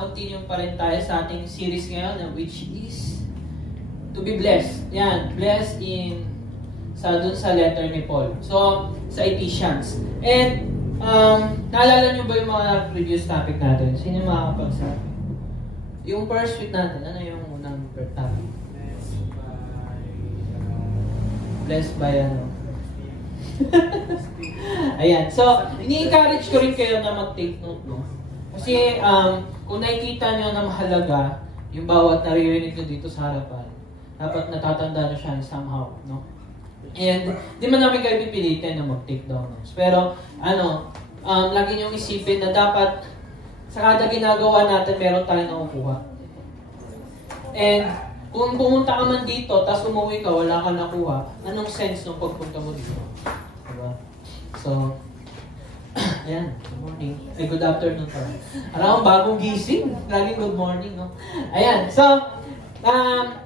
continue pa rin tayo sa ating series ngayon, which is to be blessed. Yan, blessed dun sa letter ni Paul. So, sa Ephesians. And, naalala nyo ba yung mga previous topic natin? Sino yung makakapagsabi? Yung first week natin, ano yung unang topic? Blessed by ano? Ayan. So, ini-encourage ko rin kayo na mag-take note, no? Kasi, kung nakikita nyo na mahalaga yung bawat naririnig nyo dito sa harapan, dapat natatanda nyo siya somehow, no? And, di man namin kayo pipilitin na mag-take down notes. Pero, lagi nyo isipin na dapat sa kada ginagawa natin, meron tayong nakukuha. And, kung pumunta ka man dito, tapos umuwi ka, wala ka nakuha, anong sense nung pagpunta mo dito? Diba? So, ayan, good morning. Ay, good afternoon pa. Alam mo, bagong gising. Laging good morning, no? Ayan, so,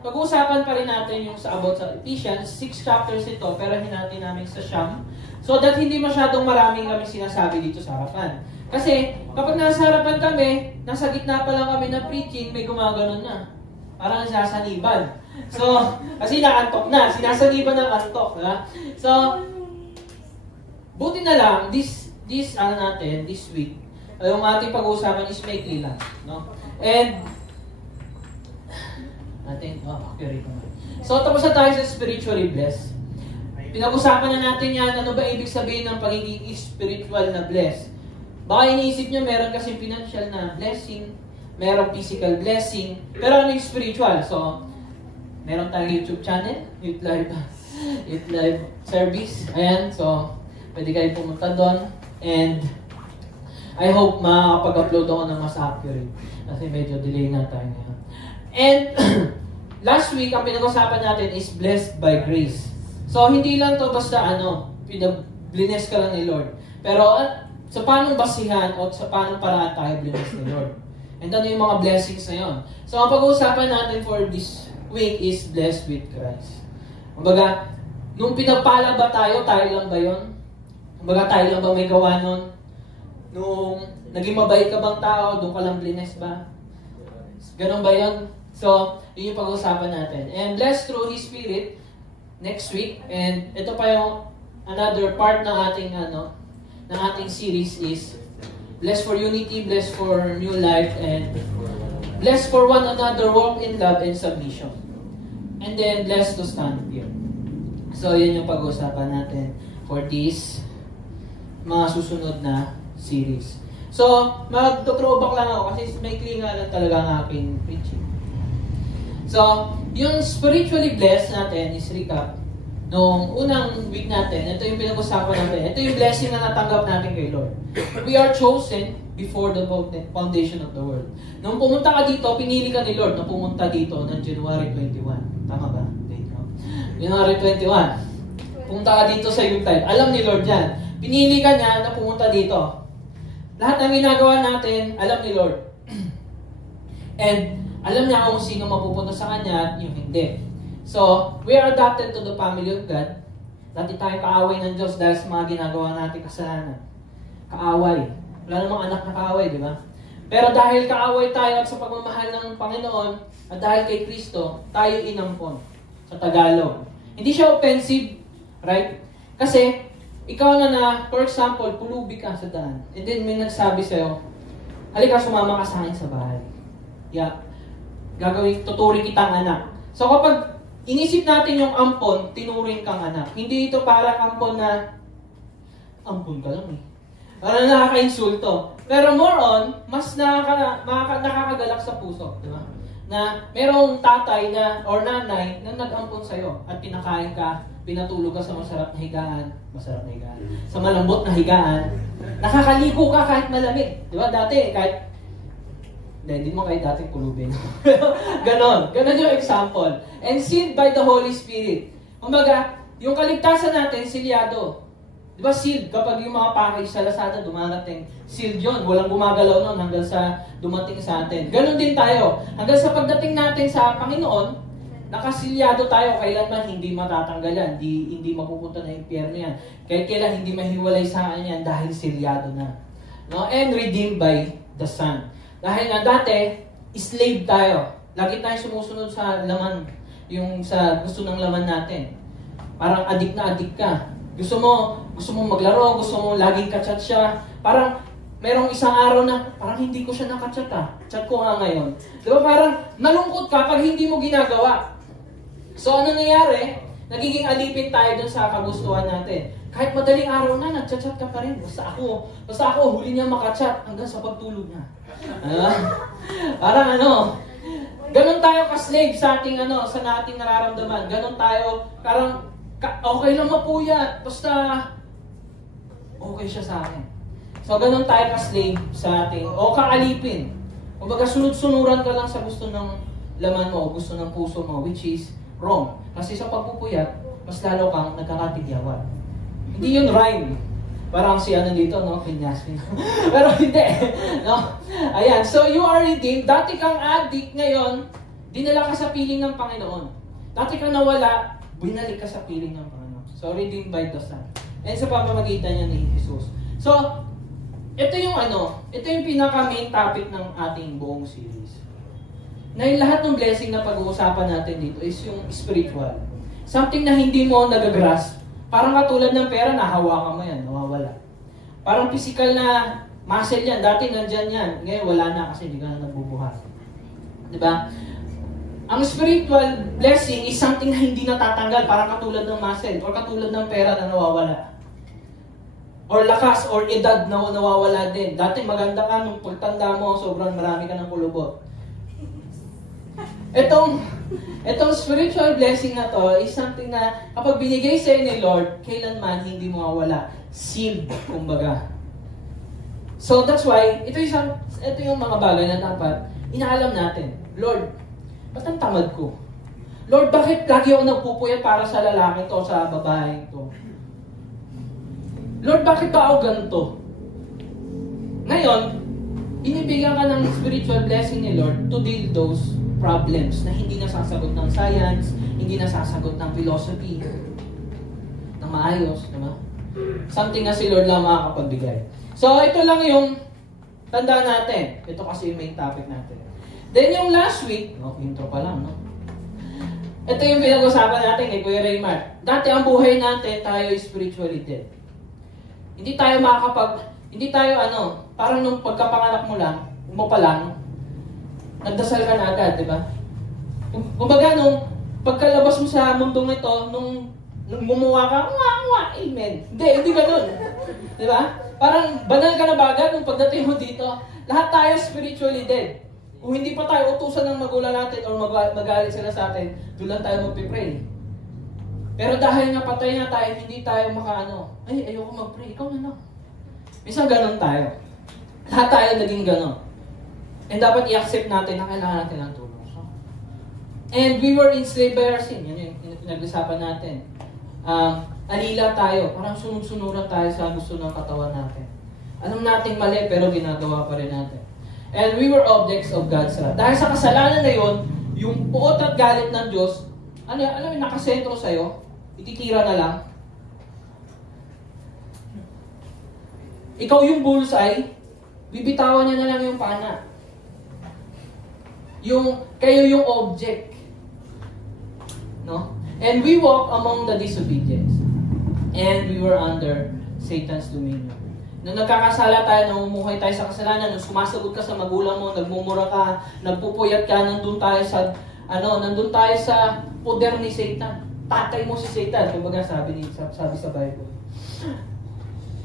pag-uusapan pa rin natin yung about sa Ephesians, 6 chapters ito, pero hinati namin sa Siyam. So that hindi masyadong maraming kami sinasabi dito sa harapan. Kasi, kapag nasa harapan kami, nasa gitna pa lang kami ng preaching, may gumaganon na. Parang sasaniban. So, kasi naantok na. Sinasaniban ng antok. Ha? So, buti na lang, this week, yung ating pag-uusapan is maikli lang. No? And, so, tapos na tayo sa spiritually blessed. Pinag-usapan na natin yan, ano ba ibig sabihin ng pagiging spiritual na blessed? Baka iniisip nyo, meron kasi financial na blessing, merong physical blessing, pero ano yung spiritual? So, meron tayong YouTube channel, Youth Live Service. Ayan, so, pwede kayo pumunta doon. And, I hope makakapag-upload ako ng mas accurate. Kasi medyo delay na tayo ngayon. And, last week, ang pinag-usapan natin is blessed by grace. So, hindi lang to basta bless ka lang ni Lord. Pero, sa paanong basihan o sa paanong paraan tayo bless ni Lord? And ano yung mga blessings na yun? So, ang pag-uusapan natin for this week is blessed with Christ. Kumbaga, nung pinagpala ba tayo lang ba yun? Kumbaga, tayo lang ba may gawa nun? Nung naging mabait ka bang tao, doon ka lang bless ba? Ganon ba yun? So, yun yung pag-uusapan natin. And blessed through His Spirit next week. And ito pa yung another part ng ating series is blessed for unity, blessed for new life, and blessed for one another, walk in love and submission. And then, blessed to stand here. So, yun yung pag-uusapan natin for this mga susunod na series. So, mag-throwback lang ako kasi may klinga lang talaga ang aking preaching. So, yung spiritually blessed natin is recap. Nung unang week natin, ito yung pinag-usapan natin. Ito yung blessing na natanggap natin kay Lord. We are chosen before the foundation of the world. Nung pumunta ka dito, pinili ka ni Lord na pumunta dito ng January 21. Tama ba? January 21. Pumunta ka dito sa Youth Life. Alam ni Lord yan. Pinili ka niya na pumunta dito. Lahat ng ginagawa natin, alam ni Lord. And alam niya kung sino mapupunta sa Kanya at yung hindi. So, we are adopted to the family of God. Dati tayo kaaway ng Diyos dahil sa mga ginagawa natin kasalanan. Kaaway. Wala namang anak na kaaway, di ba? Pero dahil kaaway tayo at sa pagmamahal ng Panginoon, at dahil kay Kristo, tayo inampon. Sa Tagalog. Hindi siya offensive, right? Kasi, ikaw na, for example, pulubi ka sa daan. And then may nagsabi sa'yo, halika, sumama ka sa akin sa bahay. Yeah. Tuturing kitang anak. So kapag inisip natin yung ampon, tinuring kang anak. Hindi ito para ampon na, ampon ka lang eh. Parang nakaka-insulto. Pero more on, mas nakakagalak sa puso. Di ba? Na merong tatay na, or nanay na nag-ampon sa'yo at pinakain ka, pinatulog ka sa masarap na higaan, sa malambot na higaan, nakakaligo ka kahit malamig. Di ba? Dati, hindi mo kayo dating pulubin. Ganon yung example. And sealed by the Holy Spirit. Kumbaga, yung kaligtasan natin, silyado. Di ba sealed? Kapag yung mga package sa Lazada dumarating, sealed yun. Walang gumagalaw nun hanggang sa dumating sa atin. Ganon din tayo. Hanggang sa pagdating natin sa Panginoon, nakasilyado tayo. Kailanman hindi matatanggal yan. Hindi mapupunta na impyerno yan. Kailan hindi mahiwalay sa akin yan dahil silyado na. No? And redeemed by the Son. Dahil nga dati, slave tayo. Lagi tayo sumusunod sa laman, yung sa gusto ng laman natin. Parang adik na adik ka. Gusto mo maglaro, gusto mo laging kachat siya. Parang merong isang araw na parang hindi ko siya nakachat Chat ko nga ngayon. Di ba parang nalungkot ka pag hindi mo ginagawa. So ano nangyari? Nagiging alipin tayo dun sa kagustuhan natin. Kahit madaling araw na, nagchat-chat ka pa rin. Basta ako, huli niya makachat hanggang sa pagtulog niya. Parang ganun tayo ka-slave sa ating sa nating nararamdaman. Ganun tayo, parang okay lang mapuyat, basta okay siya sa akin. So ganun tayo ka-slave sa ating, o kaalipin. Kumbaga sunod-sunuran ka lang sa gusto ng laman mo o gusto ng puso mo, which is wrong. Kasi sa pagpupuyat, mas lalo kang nagkakatigyawan. Hindi yun rhyme. Parang si dito, Pinyasmin. Pero hindi. No? Ayan, so you are redeemed. Dati kang addict, ngayon, dinala ka sa piling ng Panginoon. Dati kang nawala, binalik ka sa piling ng Panginoon. So, redeemed by the Son. And sa pamamagitan niya ni Jesus. So, ito yung pinaka-main topic ng ating buong series. Na yung lahat ng blessing na pag-uusapan natin dito is yung spiritual. Something na hindi mo nagagrasp. Parang katulad ng pera, nahawakan mo yan, nawawala. Parang physical na muscle yan. Dati nandyan yan. Ngayon wala na kasi hindi ka na nagbubuhat. Diba? Ang spiritual blessing is something na hindi natatanggal. Parang katulad ng muscle or katulad ng pera na nawawala. Or lakas or edad na nawawala din. Dati maganda ka, nung pagtanda mo, sobrang marami ka ng kulubot. Itong spiritual blessing na to is something na kapag binigay sa'yo ni Lord, kailanman hindi mo mawala. Sealed, kumbaga. So that's why, ito yung mga bagay na dapat inaalam natin. Lord, ba't ang tamad ko? Lord, bakit lagi ako nagpupuyat para sa lalaki to, sa babae to? Lord, bakit ba ako ganito? Ngayon, inibigyan ka ng spiritual blessing ni Lord to deal those problems na hindi nasasagot ng science, hindi nasasagot ng philosophy, ng maayos, diba? Something na si Lord lang makakapagbigay. So, ito lang yung tanda natin. Ito kasi yung main topic natin. Then, yung last week, intro pa lang, no? Ito yung pinag-usapan natin kay Kuya Raymar. Dati ang buhay natin, tayo is spiritually dead. Hindi tayo parang nung pagkapanganak mo pa lang, nagdasal ka na agad, di ba? Kumbaga, nung pagkalabas mo sa mundong ito, nung gumawa ka, amen. Hindi ganun. Di ba? Parang banal ka na bagad nung pagdating mo dito. Lahat tayo spiritually dead. Kung hindi pa tayo utusan ng magulang natin o magalit sila sa atin, doon lang tayo magpipray. Pero dahil nga patay na tayo, hindi tayo ayoko mag-pray, ikaw na. Minsan ganun tayo. Lahat tayo naging ganun. And dapat i-accept natin na kailangan natin ng tulong. So, and we were enslaved by our sin. Yan yung pinag-usapan natin. Alila tayo. Parang sunod-sunuran tayo sa gusto ng katawan natin. Alam nating mali, pero ginagawa pa rin natin. And we were objects of God's wrath. Dahil sa kasalanan na yun, yung puot at galit ng Diyos, alam mo, nakasentro sa'yo, ititira na lang. Ikaw yung bullseye, bibitawan niya na lang yung pana. Kayo yung object. No? And we walk among the disobedience. And we were under Satan's dominion. Nung nagkakasala tayo, namumuhay tayo sa kasalanan, nung sumasagot ka sa magulang mo, nagmumura ka, nagpupuyat ka, nandun tayo sa poder ni Satan. Tatay mo si Satan, kumbaga sabi sa Bible.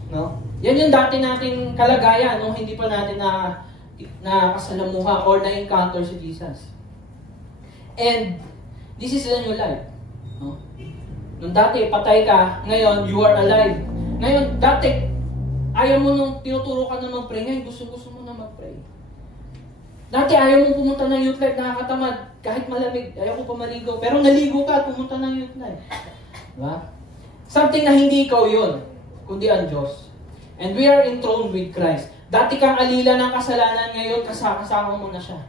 No? Yan yung dati nating kalagayan nung hindi pa natin na kasalamuha or na-encounter si Jesus. And this is the new life. No? Nung dati, patay ka, ngayon, you are alive. Ngayon, dati, ayaw mo nung tinuturo ka na mag-pray, ngayon gusto mo na mag-pray. Dati, ayaw mo pumunta ng youth life, nakakatamad, kahit malamig, ayaw ko pa maligo. Pero naligo ka at pumunta ng youth life. Diba? Something na hindi ikaw yun, kundi ang Diyos. And we are enthroned with Christ. Dati kang alila ng kasalanan, ngayon kasama mo na siya.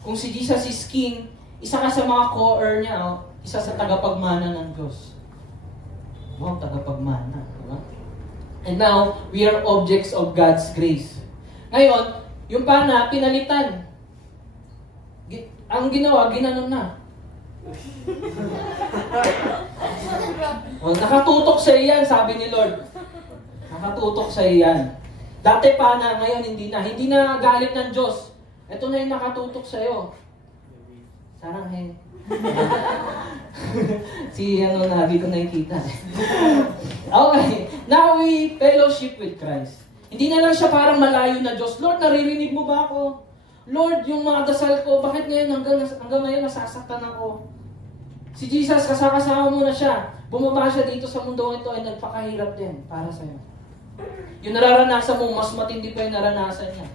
Kung si Jesus is King, isa ka sa mga co-heir niya, isa sa tagapagmana ng Diyos. Wow, tagapagmana. Diba? And now, we are objects of God's grace. Ngayon, Yung pana, pinalitan. Ang ginawa, ginanon na. Nakatutok sa iyan, sabi ni Lord. Nakatutok sa iyan. Dati pana, ngayon hindi na. Hindi na galit ng Diyos. Ito na yung nakatutok sa iyo. Sarang si lagi ko nakikita. Okay. Now we fellowship with Christ. Hindi na lang siya parang malayo na Diyos. Lord, naririnig mo ba ako? Lord, yung mga dasal ko, bakit ngayon hanggang ngayon nasasaktan ako? Si Jesus, kasama mo na siya. Bumaba siya dito sa mundo ito ay nagpakahirap din para sa'yo. Yung nararanasan mo, mas matindi pa yung naranasan niya.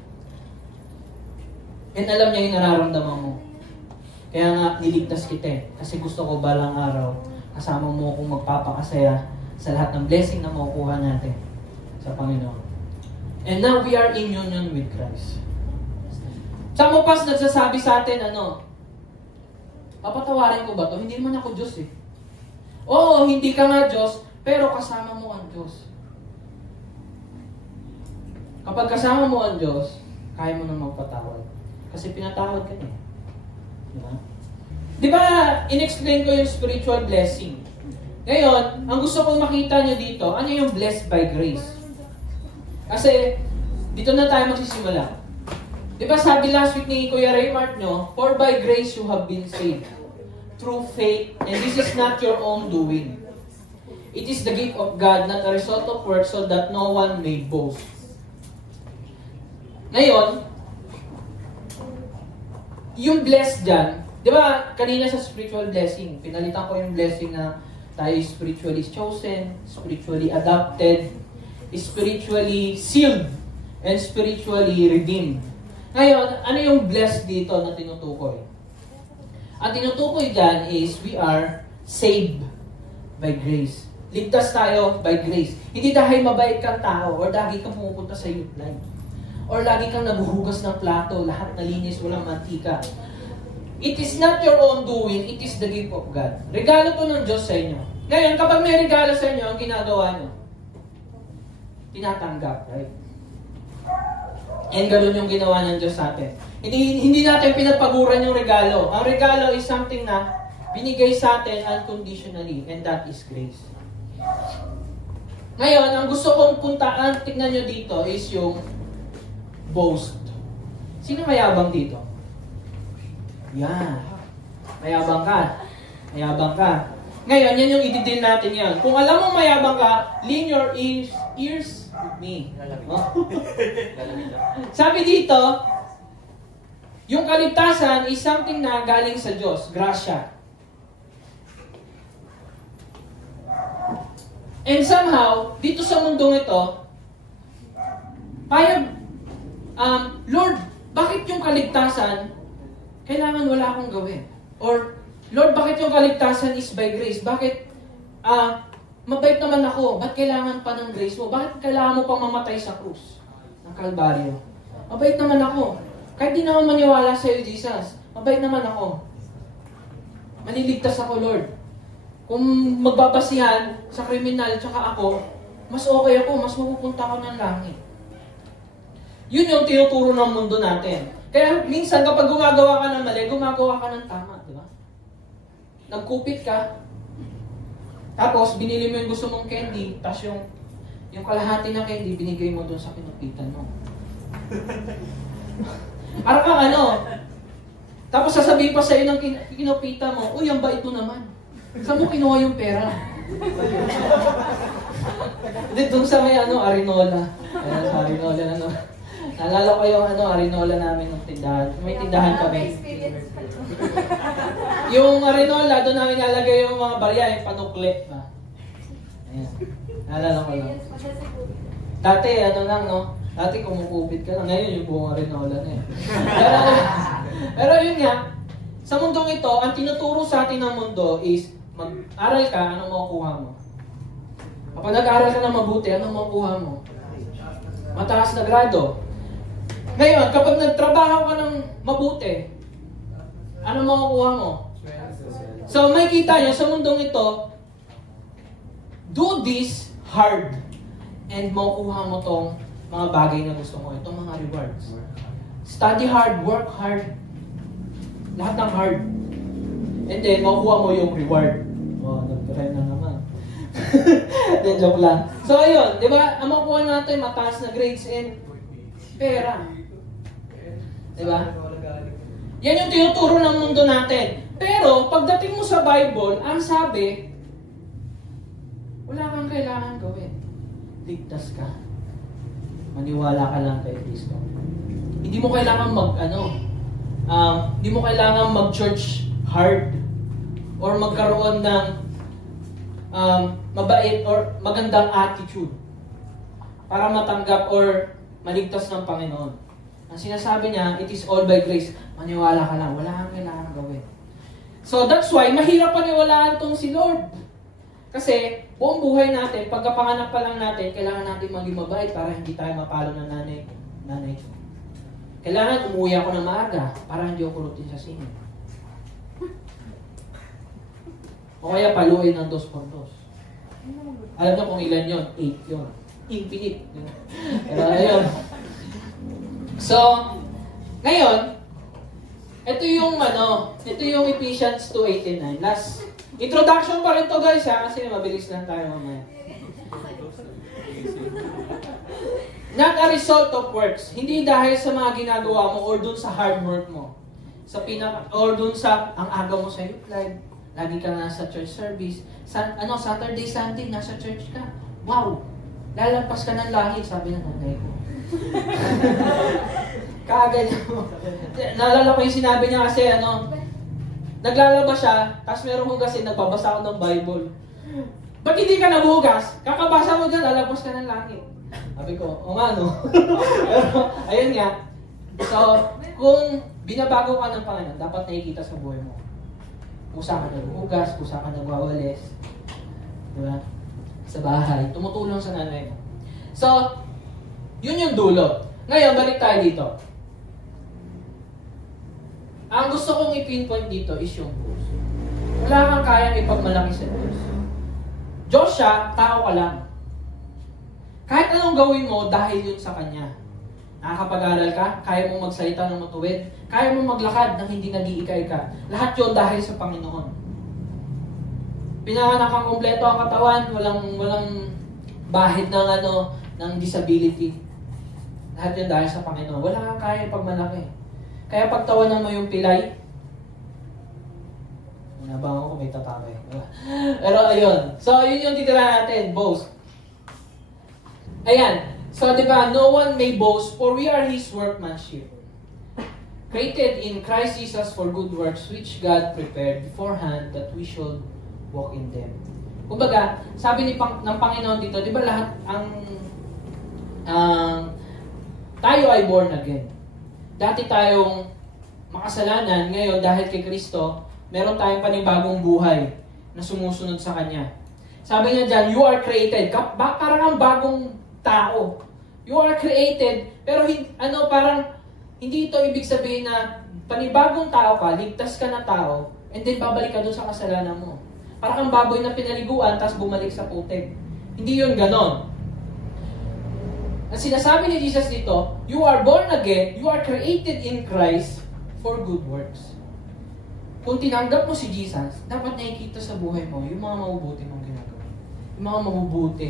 And alam niya yung nararamdaman mo. Kaya nga, niligtas kita kasi gusto ko balang araw, kasama mo akong magpapakasaya sa lahat ng blessing na makukuha natin sa Panginoon. And now, we are in union with Christ. Sa pas nagsasabi sa atin, papatawarin ko ba to? Hindi naman ako Diyos eh. Oo, hindi ka nga Diyos, pero kasama mo ang Diyos. Kapag kasama mo ang Diyos, kaya mo na magpatawad. Kasi pinatawad ka niya. Diba? Diba, in-explain ko yung spiritual blessing. Ngayon, ang gusto kong makita nyo dito, ano yung blessed by grace? Kasi, dito na tayo magsisimula. Diba sabi last week ni Kuya Raymart nyo, for by grace you have been saved through faith, and this is not your own doing. It is the gift of God, not a result of works, so that no one may boast. Ngayon, yung blessed dyan, di ba kanina sa spiritual blessing, pinalitan ko yung blessing na tayo spiritually chosen, spiritually adopted, spiritually sealed, and spiritually redeemed. Ngayon, ano yung blessed dito na tinutukoy? Ang tinutukoy dyan is we are saved by grace. Ligtas tayo by grace. Hindi dahil mabait kang tao or lagi kang pumupunta sa youth line. Or lagi kang naguhugas ng plato, lahat nalinis, walang mantika. It is not your own doing, it is the gift of God. Regalo to ng Diyos sa inyo. Ngayon, kapag may regalo sa inyo, ang ginagawa nyo, tinatanggap, right? And ganoon yung ginawa ng Diyos sa atin. Hindi natin pinagpaguran yung regalo. Ang regalo is something na binigay sa atin unconditionally, and that is grace. Ngayon, ang gusto kong puntaan, tignan nyo dito, is yung boast. Sino mayabang dito? Yan. Mayabang ka. Mayabang ka. Ngayon, yan yung i-deal natin yan. Kung alam mo mayabang ka, lean your ears with me. Oh? Sabi dito, yung kaligtasan is something na galing sa Diyos. Grasya. And somehow, dito sa mundong ito, Lord, bakit yung kaligtasan kailangan wala akong gawin? Or, Lord, bakit yung kaligtasan is by grace? Bakit, mabait naman ako, ba't kailangan pa ng grace mo? Bakit kailangan mo pang mamatay sa krus ng Kalbaryo? Mabait naman ako. Kahit di naman maniwala sa iyo, Jesus, mabait naman ako. Maliligtas ako, Lord. Kung magbabasihan sa kriminal tsaka ako, mas okay ako, mas mapupunta ako ng langit. Yun yung tinuturo ng mundo natin. Kaya minsan kapag gumagawa ka ng mali, gumagawa ka ng tama, di ba? Nagkupit ka, tapos binili mo yung gusto mong candy, tapos yung kalahati ng candy, binigay mo doon sa kinupitan mo. Parang kang tapos sasabihin pa sa iyo ng kinupita mo, uy, ang bait mo naman. Saan mo kinuha yung pera? Hindi, doon sa may Arinola. Ayan, sa Arinola, naalala ko yung Arinola namin ng tindahan. May tindahan kami. Yung Arinola, doon namin nalagay yung mga barya, yung panukle. Ayan. Naalala ko lang. Dati, dati kumukupit ka lang. Ngayon yung buong Arinola na eh. Pero yun nga, sa mundong ito, ang tinuturo sa atin ng mundo is, mag-aral ka, anong makukuha mo? Kapag nag-aral ka na mabuti, anong makukuha mo? Mataas na grado. Ngayon, kapag nagtrabaho ka ng mabuti, anong makukuha mo? So, may kita nyo, sa mundong ito, do this hard and makukuha mo tong mga bagay na gusto mo, itong mga rewards. Study hard, work hard. Lahat ng hard. And then, makukuha mo yung reward. Oh, nag-rhyme na naman. Then, joke lang. So, ayun, di ba? Ang makukuha natin, mataas na grades and pera. Di ba? Yan yung tinuturo ng mundo natin. Pero, pagdating mo sa Bible, ang sabi, wala kang kailangan gawin. Ligtas ka. Maniwala ka lang kay Kristo. Hindi mo kailangan hindi mo kailangan mag-church hard or magkaroon ng mabait or magandang attitude para matanggap or maligtas ng Panginoon. Ang sinasabi niya, it is all by grace. Maniwala ka lang. Wala kang kailangan gawin. So that's why, mahirap paniwalaan tong si Lord. Kasi, buong buhay natin, pagkapanganak pa lang natin, kailangan natin maging mabait para hindi tayo mapalo ng nanay. Kailangan umuwi ako ng maaga para hindi ako kurutin sa singit. O kaya paluin ng 2 por 2. Alam niyo kung ilan yun? 8 yun. Infinite. Pero ayun. So, ngayon, ito yung Ephesians 2:89. Last introduction pa rin to guys ha, kasi mabilis lang tayo mamaya. Not a result of works. Hindi dahil sa mga ginagawa mo or dun sa hard work mo. Or dun sa ang aga mo sa youth life. Lagi ka nasa church service. Saturday, Sunday, nasa church ka. Wow! Lalampas ka ng langit, sabi ng nanay ko. Kaganyan mo. Naalala ko yung sinabi niya kasi naglalaba siya, tapos meron hugasin, nagbabasa ako ng Bible. Ba't hindi ka nabugas? Kakabasa mo dyan, lalabas ka ng langit. Sabi ko, o nga no. Pero, ayun nga. So, kung binabago ka ng Panginoon, dapat nakikita sa buhay mo. Kusa ka naghugas, kusa ka nagwawalis. Diba? Sa bahay. Tumutulong sa nanay mo. So, yun yung dulo. Ngayon, balik tayo dito. Ang gusto kong i-pinpoint dito is yung Diyos. Wala kang kayang ipagmalaki sa Diyos. Diyos siya, tao ka lang. Kahit anong gawin mo, dahil yun sa Kanya. Nakakapag-aral ka, kaya mong magsalita ng matuwid, kaya mong maglakad nang hindi nag-iikay ka. Lahat yun dahil sa Panginoon. Pinanganak kang kompleto ang katawan, walang bahid ng disability. Lahat yun dahil sa Panginoon. Wala kang kaya ipagmalaki. Kaya pagtawanan mo yung pilay, nabangan ko may tataway. Pero ayun. So, yun yung titira natin, boast. Ayan. So, di ba, no one may boast, for we are His workmanship. Created in Christ Jesus for good works, which God prepared beforehand that we should walk in them. Kumbaga, sabi ng Panginoon dito, di ba lahat tayo ay born again. Dati tayong makasalanan, ngayon dahil kay Kristo, meron tayong panibagong buhay na sumusunod sa Kanya. Sabi niya dyan, you are created. Parang ang bagong tao. You are created, pero parang hindi ito ibig sabihin na panibagong tao ka, ligtas ka na tao, and then babalik ka doon sa kasalanan mo. Parang kang baboy na pinaliguan, tapos bumalik sa putik. Hindi yun ganon. Ang sinasabi ni Jesus dito, you are born again, you are created in Christ for good works. Kung tinanggap mo si Jesus, dapat nakikita sa buhay mo yung mga mabubuti mong ginagawa. Yung mga mabubuti.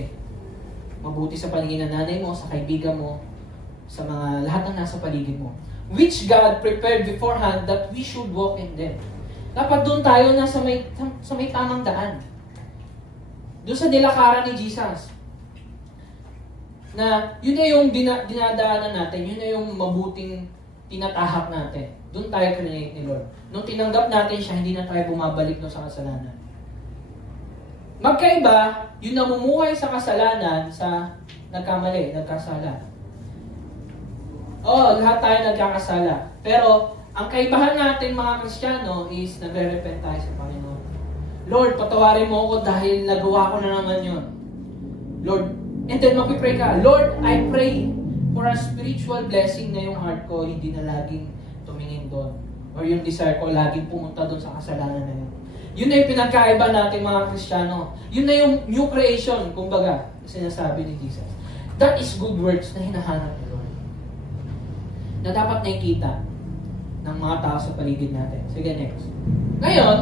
Mabuti sa paligid ng nanay mo, sa kaibigan mo, sa mga lahat ng nasa paligid mo. Which God prepared beforehand that we should walk in them. Dapat doon tayo na sa may tamang daan. Doon sa nilakaran ni Jesus. Na yun na yung dinadaanan natin, yun na yung mabuting tinatahak natin. Doon tayo create ni Lord. Nung tinanggap natin siya, hindi na tayo bumabalik no sa kasalanan. Magkaiba, yung namumuhay sa kasalanan sa nagkamali, nagkasala. Oo, lahat tayo nagkakasala. Pero, ang kaibahan natin mga Kristiyano is nagre-repent tayo sa Panginoon. Lord, patawarin mo ako dahil nagawa ko na naman yun. Lord, and then magpipray ka, Lord, I pray for a spiritual blessing na yung heart ko hindi na laging tumingin doon. Or yung desire ko laging pumunta doon sa kasalanan na yun. Yun na yung pinagkaiba natin mga Kristiyano. Yun na yung new creation, kumbaga, sinasabi ni Jesus. That is good works na hinahanap ni Lord. na dapat nakikita ng mga tao sa paligid natin. Sige, next. Ngayon,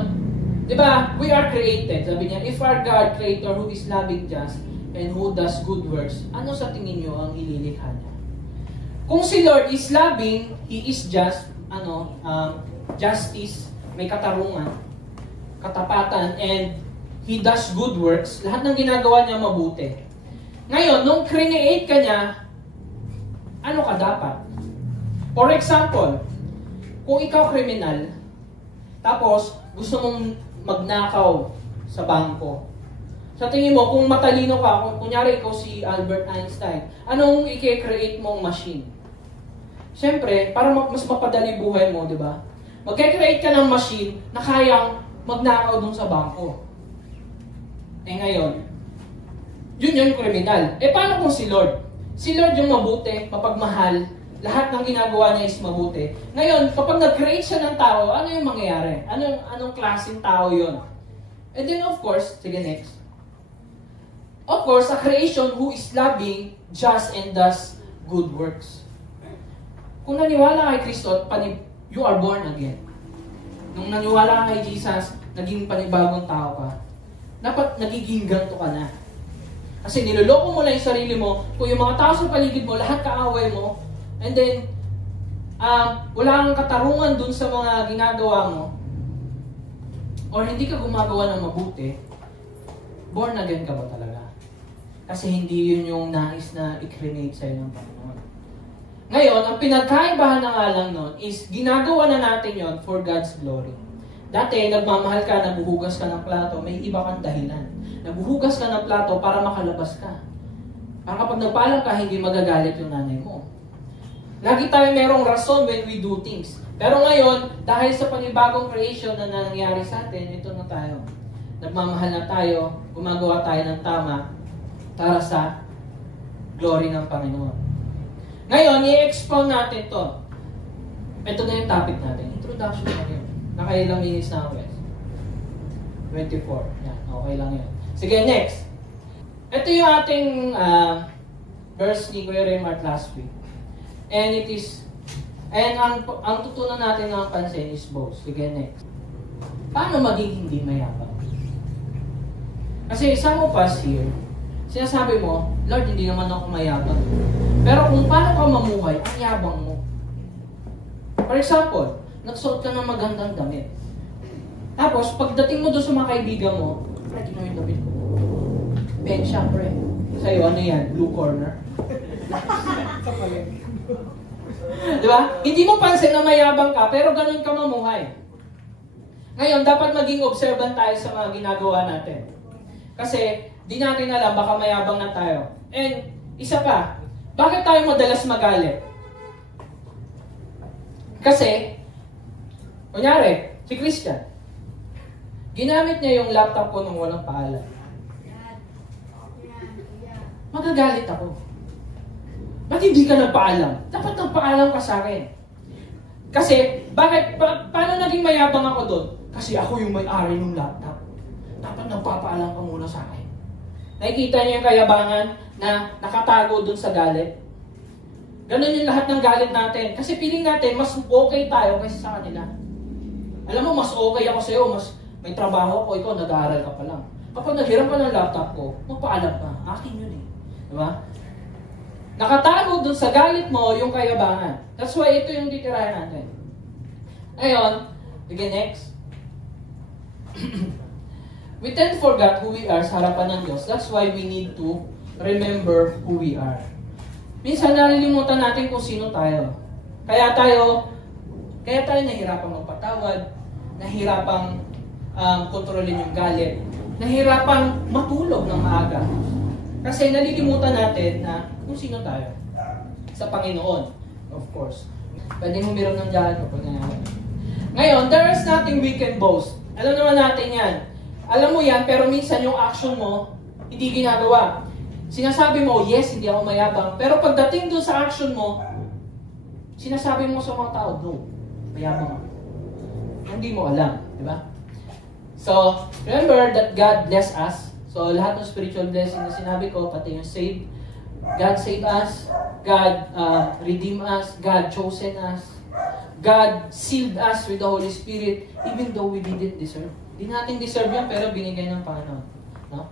di ba, we are created. Sabi niya, if our God, Creator, who is loving, just, and who does good works, ano sa tingin niyo ang ililikha niya? Kung si Lord is loving, He is just, justice, may katarungan, katapatan, and He does good works, lahat ng ginagawa niya mabuti. Ngayon, nung create ka niya, ano ka dapat? For example, kung ikaw kriminal, tapos gusto mong magnakaw sa bangko, sa tingin mo, kung matalino ka, kung kunyari ikaw si Albert Einstein, anong i-create mong machine? Siyempre, para mas mapadali buhay mo, di ba? Mag-create ka ng machine na kayang magnakaw dun sa bangko. Ngayon, yun yung kriminal. Paano kung si Lord? Si Lord yung mabuti, mapagmahal, lahat ng ginagawa niya is mabuti. Ngayon, kapag nag-create siya ng tao, ano yung mangyayari? Anong klaseng tao yun? And then of course, sige next. Of course, a creation who is loving, just, and does good works. Kung naniwala kay Kristo, you are born again. Nung naniwala ka kay Jesus, naging panibagong tao ka. Dapat nagiging ganito ka na. Kasi niloloko mo lang yung sarili mo, kung yung mga tao sa paligid mo, lahat kaaway mo, and then, wala kang katarungan dun sa mga ginagawa mo, or hindi ka gumagawa ng mabuti, born again ka ba talaga? Kasi hindi yun yung nais na i-create sa'yo ng Panginoon. Ngayon, ang pinagkaibahan na nga lang nun is ginagawa na natin yon for God's glory. Dati, nagmamahal ka, nabuhugas ka ng plato, may iba kang dahilan. Nabuhugas ka ng plato para makalabas ka. Para kapag nagpaalam ka, hindi magagalit yung nanay mo. Lagi tayo merong rason when we do things. Pero ngayon, dahil sa panibagong creation na nangyari sa atin, ito na tayo. Nagmamahal na tayo, gumagawa tayo ng tama para sa glory ng Panginoon. Ngayon, i-expound natin to. Ito na yung topic natin. Introduction na yun. Nakailang minutes na ako, guys. 24. Yan, okay lang yun. Sige, next. Ito yung ating verse ni Kuya Raymart last week. And it is, and ang tutunan natin ng pansin is boast. Sige, next. Paano maging hindi mayabang? Kasi some of us here, sinasabi mo, Lord, hindi naman ako mayabang. Pero kung paano ka mamuhay, ang yabang mo. For example, nagsuot ka ng magandang damit. Tapos, pagdating mo doon sa mga kaibigan mo, pre, tignan mo yung damit ko. Ben siya, pre. Sa'yo, ano yan? Blue corner. Di ba? Hindi mo pansin na mayabang ka, pero ganun ka mamuhay. Ngayon, dapat maging observant tayo sa mga ginagawa natin. Kasi, di natin alam, baka mayabang na tayo. And, isa pa, bakit tayo madalas magalit? Kasi, kunyari, si Christian, ginamit niya yung laptop ko nung walang paalam. Magagalit ako. Ba't hindi ka nagpaalam? Dapat nagpaalam ka sa akin. Kasi, paano naging mayabang ako doon? Kasi ako yung may-ari ng laptop. Dapat nagpapaalam ka muna sa akin. Nakikita niyo yung kayabangan na nakatago doon sa galit? Ganun yung lahat ng galit natin. Kasi feeling natin, mas okay tayo kaysa sa kanila. Alam mo, mas okay ako sa'yo, mas may trabaho ko, ikaw nag-aaral ka pa lang. Kapag naghiram ka ng laptop ko, magpaalam ka. Akin yun eh. Diba? Nakatago dun sa galit mo yung kayabangan. That's why ito yung titirahin natin. Ngayon, again next. We tend to forget who we are sa harapan ng Diyos. That's why we need to remember who we are. Minsan nalilimutan natin kung sino tayo. Kaya tayo nahihirapang magpatawad, nahihirapang kontrolin yung galit, nahihirapang matulog ng maaga. Kasi nalilimutan natin na kung sino tayo. Sa Panginoon, of course. Pwede humiram ng jacket kapag nangyari. Ngayon, there is nothing we can boast. Alam naman natin yan. Alam mo yan, pero minsan yung action mo, hindi ginagawa. Sinasabi mo, yes, hindi ako mayabang. Pero pagdating doon sa action mo, sinasabi mo sa mga tao, no, mayabang ako. Hindi mo alam, di ba? So, remember that God bless us. So, lahat ng spiritual blessing na sinabi ko, pati yung saved, God saved us. God redeemed us. God chosen us. God sealed us with the Holy Spirit even though we didn't deserve. Di natin deserve yan pero binigay ng Panginoon. No?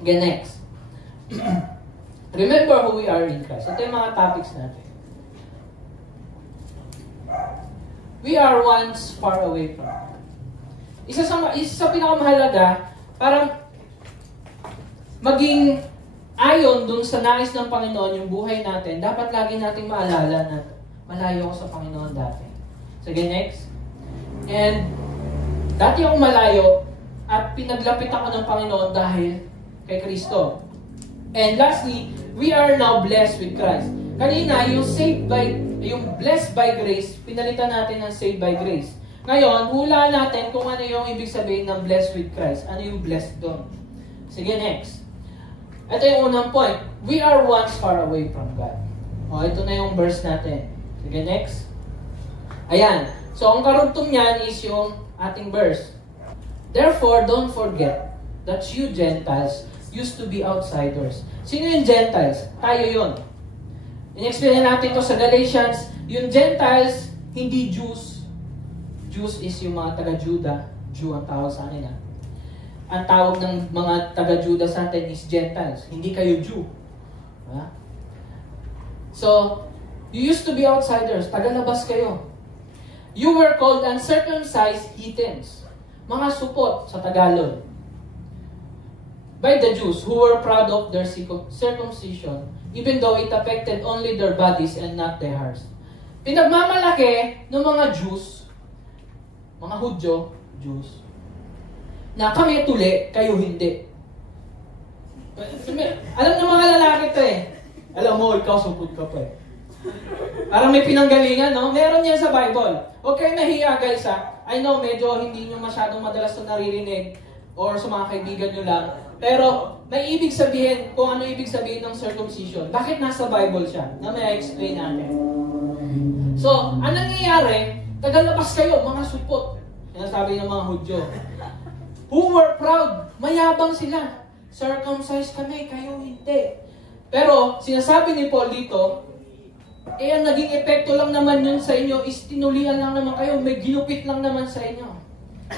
Okay, next. Remember who we are in Christ. Ito yung mga topics natin. We are once far away from God. Isa sa pinakamahalaga, parang maging ayon dun sa nais ng Panginoon yung buhay natin, dapat lagi nating maalala na malayo ako sa Panginoon dati. Sige, next. And dati akong malayo at pinaglapit ako ng Panginoon dahil kay Kristo. And lastly, we are now blessed with Christ. Kanina, yung blessed by grace, pinalitan natin ng saved by grace. Ngayon, hula natin kung ano yung ibig sabihin ng blessed with Christ. Ano yung blessed doon? Sige, next. Ito yung unang point. We are once far away from God. O, ito na yung verse natin. Sige, next. Ayan. So, ang karugtong niyan is yung ating verse. Therefore, don't forget that you Gentiles used to be outsiders. Sino yung Gentiles? Tayo yun. In-explain natin to sa Galatians. Yung Gentiles, hindi Jews. Jews is yung mga taga-Juda. Jew ang tawag sa akin. Ang tawag ng mga taga-Juda sa atin is Gentiles. Hindi kayo Jew. So, you used to be outsiders. Taga-labas kayo. You were called uncircumcised heathens. Mga supot sa Tagalog. By the Jews who were proud of their circumcision, even though it affected only their bodies and not their hearts. Pinagmamalaki ng mga Jews, mga Hudyo, Jews, na kami tuli, kayo hindi. Alam ng mga lalaki ito eh. Alam mo, ikaw supot ka pa eh. Parang may pinanggalingan, no? Meron yan sa Bible. Huwag kayo nahiya, guys, ha? I know, medyo hindi nyo masyadong madalas ito naririnig or sa mga kaibigan nyo lang. Pero, may ibig sabihin, kung ano ibig sabihin ng circumcision. Bakit nasa Bible siya? Na may explain natin. So, ang nangyayari, tagalabas kayo, mga supot. Sinasabi ng mga Hudyo. Who were proud. Mayabang sila. Circumcised kami, kayo hindi. Pero, sinasabi ni Paul dito, ang naging epekto lang naman yun sa inyo is tinulian lang naman kayo, may ginupit lang naman sa inyo.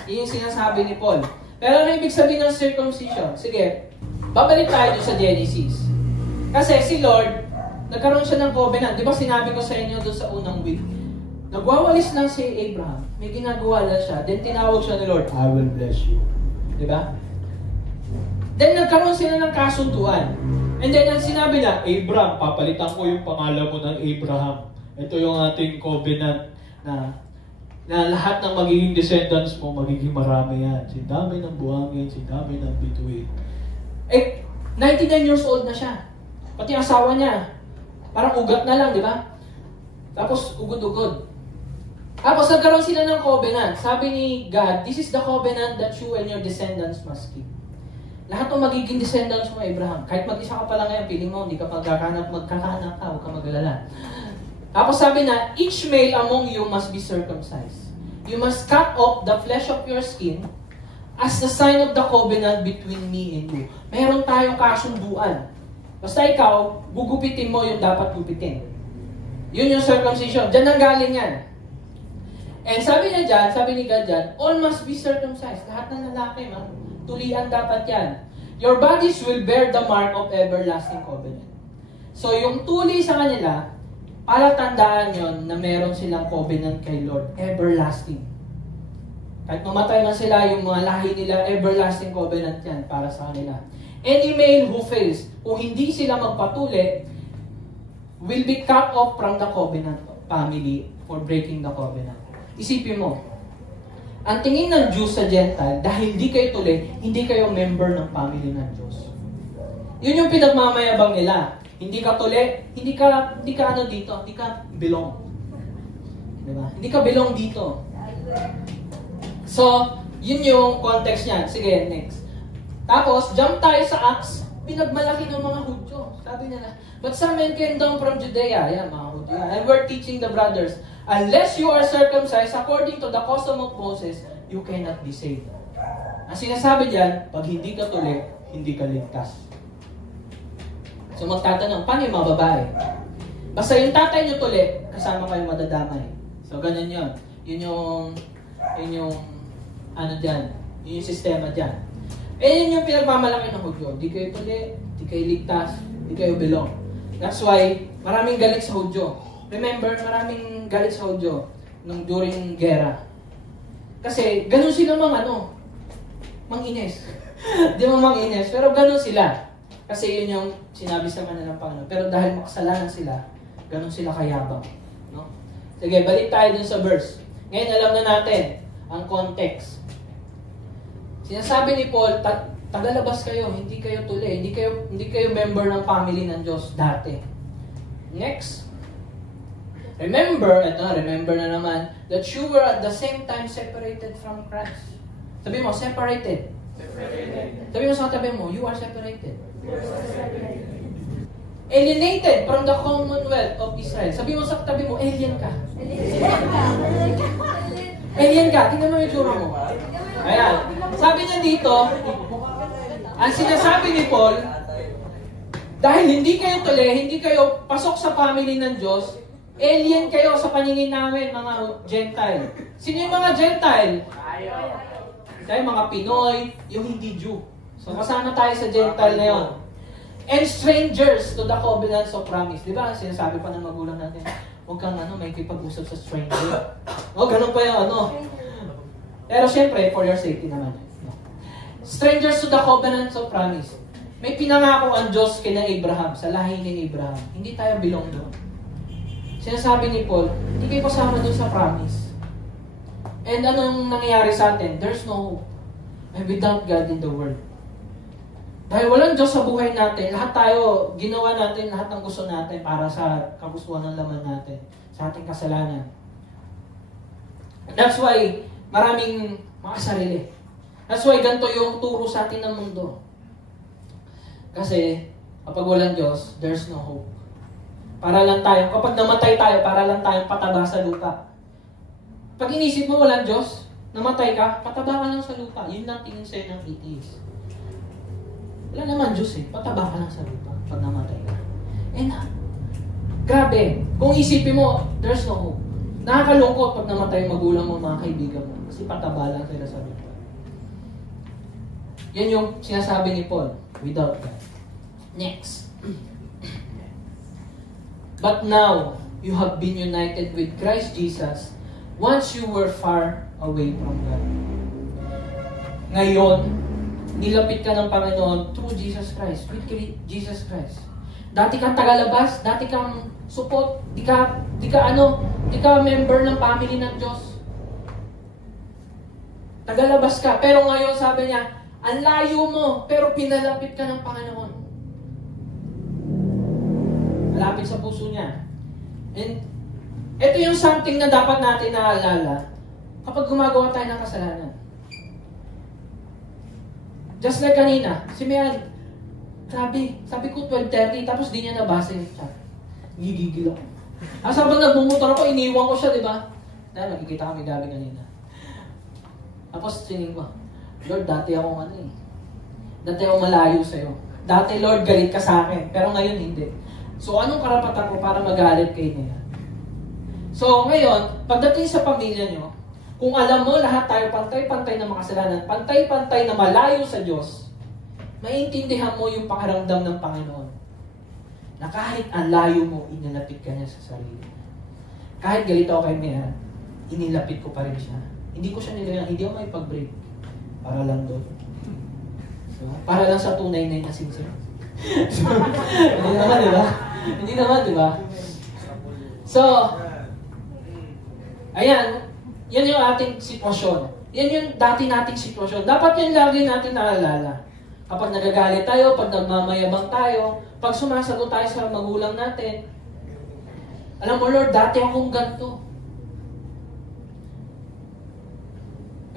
Yun yung sinasabi ni Paul. Pero ano ibig sabihin ng circumcision? Sige, babalik tayo dun sa Genesis. Kasi si Lord, nagkaroon siya ng covenant. Di ba sinabi ko sa inyo dun sa unang week? Nagwawalis lang si Abraham. May ginagawa lang siya. Then tinawag siya ni Lord, I will bless you. Di ba? Then nagkaroon sila ng kasunduan. And then ang sinabi na, Abraham, papalitan ko yung pangalan mo ng Abraham. Ito yung ating covenant na lahat ng magiging descendants mo, magiging marami yan. Si dami ng buhangin, si dami ng bituin. 99 years old na siya. Pati asawa niya. Parang ugat na lang, di ba? Tapos ugod-ugod. Tapos nagkaroon sila ng covenant. Sabi ni God, this is the covenant that you and your descendants must keep. Lahat ng magiging descendants mo, Abraham. Kahit mag-isa ka pa lang ngayon, piling mo, hindi ka magkakanak ka, huwag ka mag-alala. Tapos sabi na, each male among you must be circumcised. You must cut off the flesh of your skin as the sign of the covenant between me and you. Meron tayong kasunduan. Basta ikaw, gugupitin mo yung dapat gupitin. Yun yung circumcision. Diyan ang galing yan. And sabi niya dyan, sabi ni God dyan, all must be circumcised. Lahat ng lalaki, tulian dapat yan. Your bodies will bear the mark of everlasting covenant. So yung tuli sa kanila, palatandaan yon na meron silang covenant kay Lord. Everlasting. Kahit mamatay man sila, yung mga lahi nila, everlasting covenant yan para sa kanila. Any male who fails, kung hindi sila magpatuli, will be cut off from the covenant family for breaking the covenant. Isipin mo, ang tingin ng Jews sa Gentile, dahil hindi kayo tuli, hindi kayo member ng family ng Diyos. Yun yung pinagmamayabang nila. Hindi ka tuli, hindi ka ano dito, hindi ka belong. Diba? Hindi ka belong dito. So, yun yung context niyan. Sige, next. Tapos, jump tayo sa Acts, pinagmalaki ng mga Hudyo. Sabi nila, but some men came down from Judea, yan mga Hudyo, and were teaching the brothers, unless you are circumcised according to the custom of Moses, you cannot be saved. Ang sinasabi diyan, pag hindi ka tuli, hindi ka ligtas. So magtatanong, paano yung mga babae? Basta yung tatay nyo tuli, kasama kayong madadamay. So ganun yun. Yun yung ano dyan, yun yung sistema dyan. Yun yung pinagmamalaki ng Hudyo. Di kayo tuli, di kayo ligtas, di kayo belong. That's why, maraming galit sa Hudyo. Remember, maraming galit sa Hudyo during gera. Kasi, ganun sila mang-ines. Di mo mang-ines, pero ganun sila. Kasi yun yung sinabi sa kanila ng Panginoon. Pero dahil makasalanan sila, ganun sila kayabang. No? Sige, balik tayo dun sa verse. Ngayon, alam na natin ang context. Sinasabi ni Paul, tagalabas kayo, hindi kayo tuli, hindi kayo member ng family ng Diyos dati. Next. Remember na naman, that you were at the same time separated from Christ. Sabi mo, separated. Sabi mo sa katabi mo, you are separated. Alienated from the commonwealth of Israel. Sabi mo sa katabi mo, alien ka. Alien ka. Tingnan mo yung tsura mo. Ayan. Sabi niya dito, ang sinasabi ni Paul, dahil hindi kayo tuli, hindi kayo pasok sa family ng Diyos, alien kayo sa paningin namin, mga Gentile. Sino yung mga Gentile? Tayo mga Pinoy, yung hindi Jew. So kasama tayo sa Gentile na yun. And strangers to the covenants of promise. Di ba? Sinasabi pa ng magulang natin, huwag kang may kipag-usap sa stranger. Ganun pa yung Pero syempre, for your safety naman. Strangers to the covenants of promise. May pinangako ang Diyos kina Abraham, sa lahi ni Abraham. Hindi tayo belong doon. Sinasabi ni Paul, hindi kayo kasama doon sa promise. And anong nangyayari sa atin? There's no hope. And without God in the world. Dahil walang Diyos sa buhay natin, lahat tayo, ginawa natin lahat ng gusto natin para sa kagustuhan ng laman natin, sa ating kasalanan. That's why, maraming makasarili. That's why ganito yung turo sa atin ng mundo. Kasi, kapag walang Diyos, there's no hope. Para lang tayo, kapag namatay tayo, para lang tayong pataba sa lupa. Pag inisip mo walang Diyos, namatay ka, pataba ka lang sa lupa. Yun lang tingin sa'yo ng atheist. Wala naman Diyos pataba ka lang sa lupa pag namatay ka. And, grabe, kung isipin mo, there's no hope. Nakakalungkot pag namatay yung magulang mo, mga kaibigan mo. Kasi pataba lang sila sa lupa. Yan yung sinasabi ni Paul, without God. Next. But now, you have been united with Christ Jesus once you were far away from God. Ngayon, nilapit ka ng Panginoon through Jesus Christ, with Jesus Christ. Dati kang tagalabas, dati kang support, di ka member ng family ng Diyos. Tagalabas ka, pero ngayon sabi niya, ang layo mo, pero pinalapit ka ng Panginoon. Malapit sa puso niya. And ito yung something na dapat natin naalala kapag gumagawa tayo ng kasalanan. Just like kanina, si Mian, sabi ko 12:30, tapos di niya nabasa yung chat. Gigigil ako. Habang nagmumotor ako, iniwan ko siya, di ba? Dahil nakikita kami gabi kanina. Tapos tingin ko, Lord, dati akong dati akong malayo sa'yo. Dati, Lord, galit ka sa akin, pero ngayon hindi. So, anong karapatan ko para magalit kay niya? So, ngayon, pagdating sa pamilya nyo, kung alam mo lahat tayo pantay-pantay na makasalanan, pantay-pantay na malayo sa Diyos, maintindihan mo yung pakiramdam ng Panginoon. Na kahit ang layo mo, inilapit ka niya sa sarili. Kahit galit ako kay Mia, inilapit ko pa rin siya. Hindi ko siya nilayan, hindi ako may pag-break. Para lang doon. So, para lang sa tunay na sincere. So, hindi naman, di ba? Hindi naman, di ba? So, ayan, yan yung ating sitwasyon. Yan yung dati nating sitwasyon. Dapat yun lagi natin naalala. Kapag nagagalit tayo, pag nagmamayabang tayo, pag sumasagot tayo sa magulang natin, alam mo, Lord, dati akong ganito.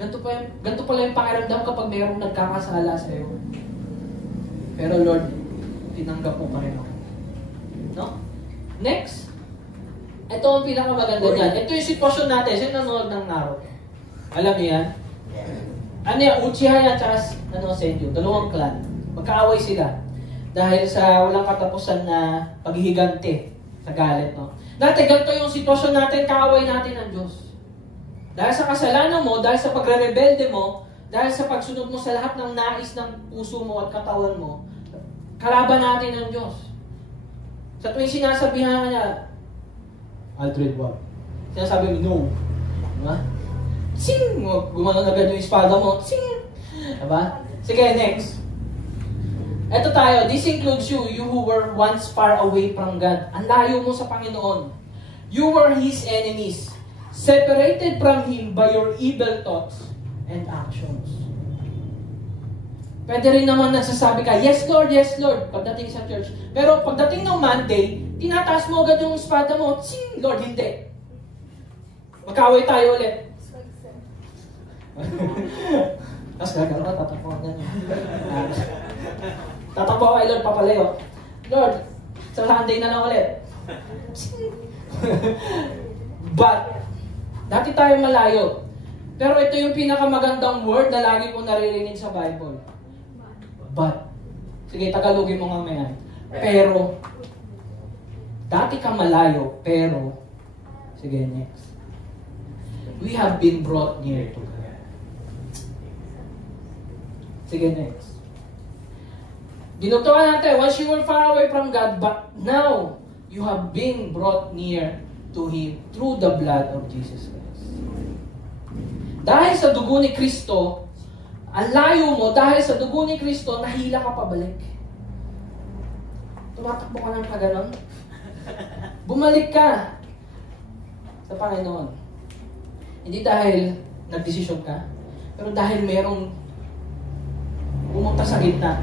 Ganito pala yung pakiramdam kapag mayroong nagkakasala sa'yo. Pero Lord, tinanggap mo pa rin ako. No? Next. Ito ang pinakamaganda dyan. Ito yung sitwasyon natin. Sino nanonood ng Naruto? Alam niyo yan? Ano yan? Uchiha yan tsaka Senju. Dalawang clan. Magkaaway sila. Dahil sa walang katapusan na paghihigante sa galit, no? Dati, ganito yung sitwasyon natin, kaaway natin ng Diyos. Dahil sa kasalanan mo, dahil sa pagre-rebelde mo, dahil sa pagsunod mo sa lahat ng nais ng puso mo at katawan mo, kalaban natin ng Diyos. Sa tuwing sinasabihan niya, Aldred, wag. Sinasabi mo, no. Diba? Sing! Gumano agad yung espada mo. Sing! Diba? Sige, next. Ito tayo, this includes you who were once far away from God. Ang layo mo sa Panginoon. You were His enemies, separated from Him by your evil thoughts and actions. Pwede rin naman nagsasabi ka, yes Lord, pagdating sa church. Pero pagdating ng Monday, tinataas mo agad yung espada mo, sing, Lord, hindi. Magkaway tayo ulit. Tapos gagawin ka, tatapuan na niya. Tatakbo kay Lord, papalayo. Lord, sa Sunday na lang ulit. But, dati tayo malayo. Pero ito yung pinakamagandang word na lagi ko naririnig sa Bible. But, sige, Tagalogin mo nga mayan. Pero, dati ka malayo, pero, sige, next. We have been brought near to God. Sige, next. Dinutukan natin, once you were far away from God, but now, you have been brought near to Him through the blood of Jesus Christ. Dahil sa dugo ni Kristo, ang layo mo, dahil sa dugo ni Kristo, nahila ka pabalik. Tumatakbo ka ng kaganon. Bumalik ka sa Panginoon. Hindi dahil nagdesisyon ka, pero dahil merong pumunta sa gitna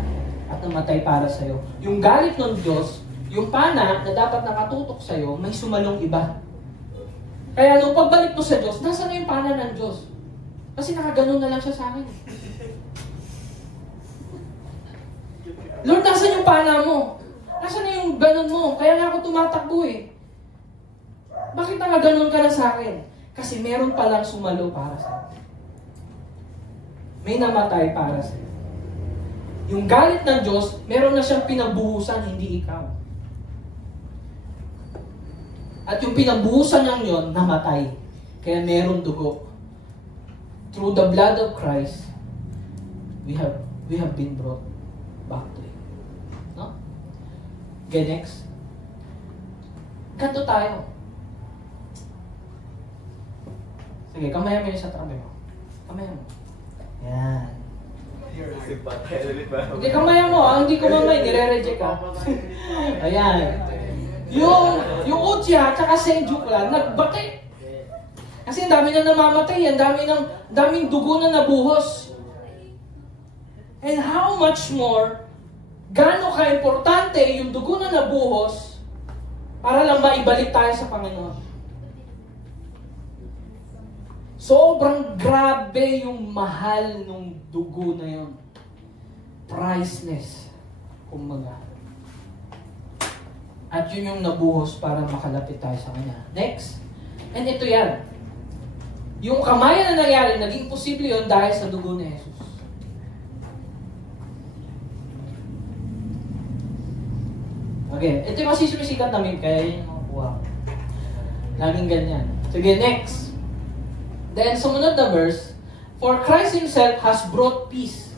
at namatay para sa'yo. Yung galit ng Diyos, yung pana na dapat nakatutok sa'yo, may sumalong iba. Kaya nung pagbalik mo sa Diyos, nasa na yung pana ng Diyos? Kasi nakaganon na lang siya sa akin. Lord, nasan yung pana mo? Nasaan na yung ganon mo? Kaya nga ako tumatakbo eh. Bakit nakaganon ka na sa akin? Kasi meron palang sumalo para sa akin. May namatay para sa akin. Yung galit ng Diyos, meron na siyang pinabuhusan, hindi ikaw. At yung pinabuhusan ng yon, namatay. Kaya meron dugo. Through the blood of Christ, we have been brought back to Him. No? Okay, next. Ganto tayo. Sige, kamayan mo yun sa tabi mo. Kamayan mo. Yan. Hindi kamayan mo, hindi ko mamay, nire-reject ka. Ayan. Yung Uchiha at saka Senju pala, nagbati. Kasi ang dami na namamatay, ang daming dugo na nabuhos. And how much more, gaano ka-importante yung dugo na nabuhos para lang maibalik tayo sa Panginoon. Sobrang grabe yung mahal ng dugo na yun. Priceless. Kumbaga. At yun yung nabuhos para makalapit tayo sa Kanya. Next. And ito yan. Yung kamayan na nangyari, naging posible yun dahil sa dugo ni Jesus. Okay. Ito yung kasi sumisikat namin, kaya yun yung makuha. Laging ganyan. Sige, next. Then, sumunod na verse, for Christ Himself has brought peace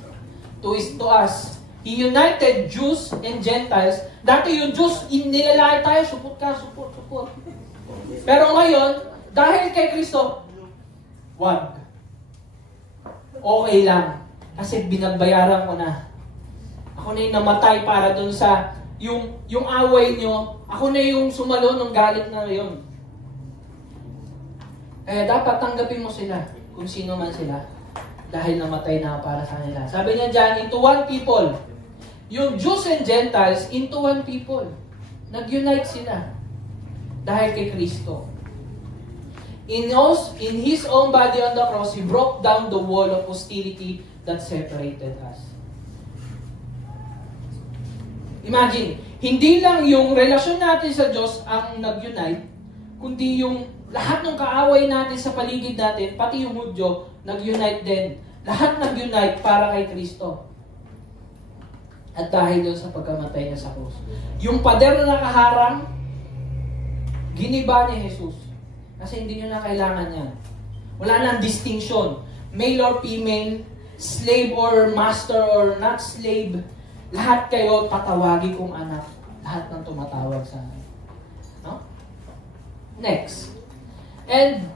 to us. He united Jews and Gentiles. Dati yung Jews, nilalait tayo, supot ka, supot. Pero ngayon, dahil kay Kristo, wag. Okay lang. Kasi binagbayaran ko na. Ako na yung namatay para dun sa, yung away nyo, ako na yung sumalo ng galit na yun. Kaya dapat tanggapin mo sila, kung sino man sila, dahil namatay na para sa kanila. Sabi niya dyan, into one people. Yung Jews and Gentiles, into one people. Nag-unite sila. Dahil kay Kristo. In His own body on the cross, He broke down the wall of hostility that separated us. Imagine, hindi lang yung relasyon natin sa Diyos ang nag-unite, kundi yung lahat ng kaaway natin sa paligid natin, pati yung Hudyo, nag-unite din. Lahat nag-unite para kay Kristo. At dahil doon sa pagkamatay niya sa krus. Yung pader na nakaharang, giniba ni Jesus. Kasi hindi nyo na kailangan yan. Wala nang distinction. Male or female, slave or master or not slave, lahat kayo tatawagi kong anak. Lahat ng tumatawag sa akin. No? Next. And,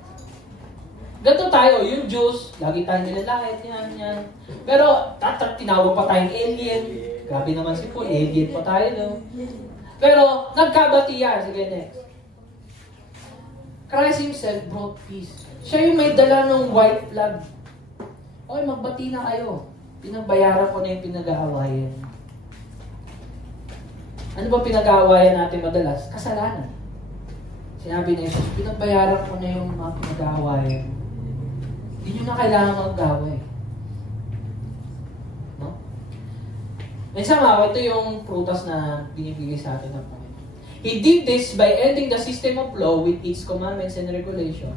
ganito tayo, yung Jews, lagi tayo nilalait, yan. Pero, tinawag pa tayong alien. Grabe naman si Paul, alien pa tayo, no? Pero, nagkabati yan. Sige, next. Christ Himself brought peace. Siya yung may dala ng white flag. Okay, magbati na kayo. Pinabayaran ko na yung pinag-aawayan. Ano ba pinag-aawayan natin madalas? Kasalanan. Sinabi ni Jesus, pinabayaran ko na yung mga pinag-aawayan. Hindi nyo na kailangan mag-away. No? Minsan nga, ito yung prutas na binibigay sa atin ng Panginoon. He did this by ending the system of law with its commandments and regulation.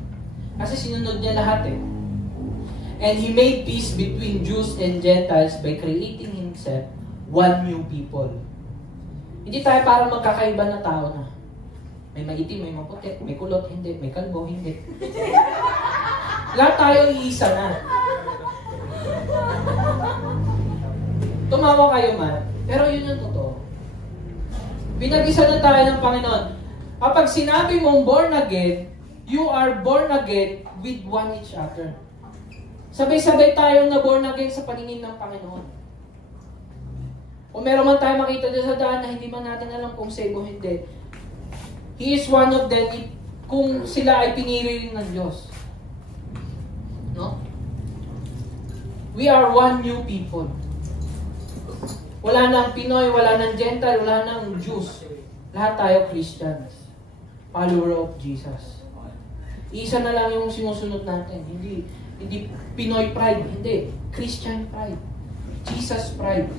Kasi sinunod niya lahat eh. And He made peace between Jews and Gentiles by creating Himself one new people. Hindi tayo parang magkakaiba na tao na. May maitim, may maputi, may kulot, hindi. May kalbo, hindi. Lahat tayo iisa na. Tumawa kayo man, pero yun yung totoo. Pinag-isa na tayo ng Panginoon. Kapag sinabi mong born again, you are born again with one each other. Sabay-sabay tayong na born again sa paningin ng Panginoon. Kung meron man tayo makita dyan sa daan na hindi man natin alam kung save o hindi, He is one of them kung sila ay pinili rin ng Diyos. No? We are one new people. Wala nang Pinoy, wala nang Gentile, wala nang Jews. Lahat tayo Christians. Follower of Jesus. Isa na lang yung sinusunod natin. Hindi Pinoy pride, hindi. Christian pride. Jesus pride.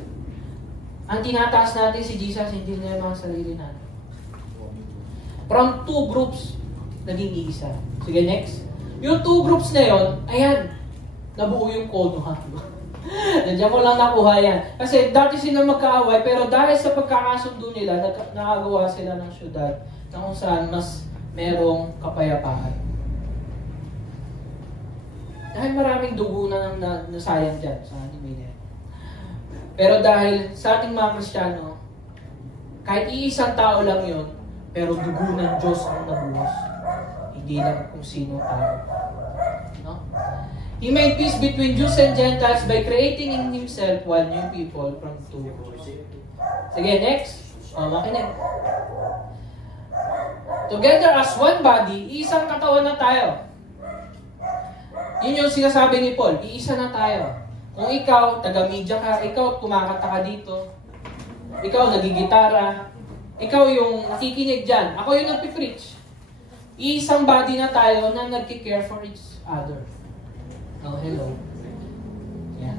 Ang tinataas natin si Jesus, hindi na yung mga sarili natin. From two groups, naging isa. Sige, next. Yung two groups na yun, ayan, nabuo yung Konoha. Nandiyan ko lang nakuha yan. Kasi dati sila magkaaway, pero dahil sa pagkakasundo nila, nakagawa sila ng syudad na kung saan mas merong kapayapaan. Dahil maraming dugo na nasayang dyan sa anime na. Pero dahil sa ating mga Kristiyano, kahit iisang tao lang yun, pero dugo ng Diyos ang nabuhos. Hindi lang kung sino tao. No? He made peace between Jews and Gentiles by creating in Himself one new people from two groups. Sige, next. Makinig. Together as one body, isang katawan na tayo. Yun yung sinasabi ni Paul, iisa na tayo. Kung ikaw, taga-media ka, ikaw kumakanta ka dito, ikaw nagigitara, ikaw yung nakikinig dyan, ako yung nagpipreach. Isang body na tayo na nagki-care for each other. Oh, hello. Yan.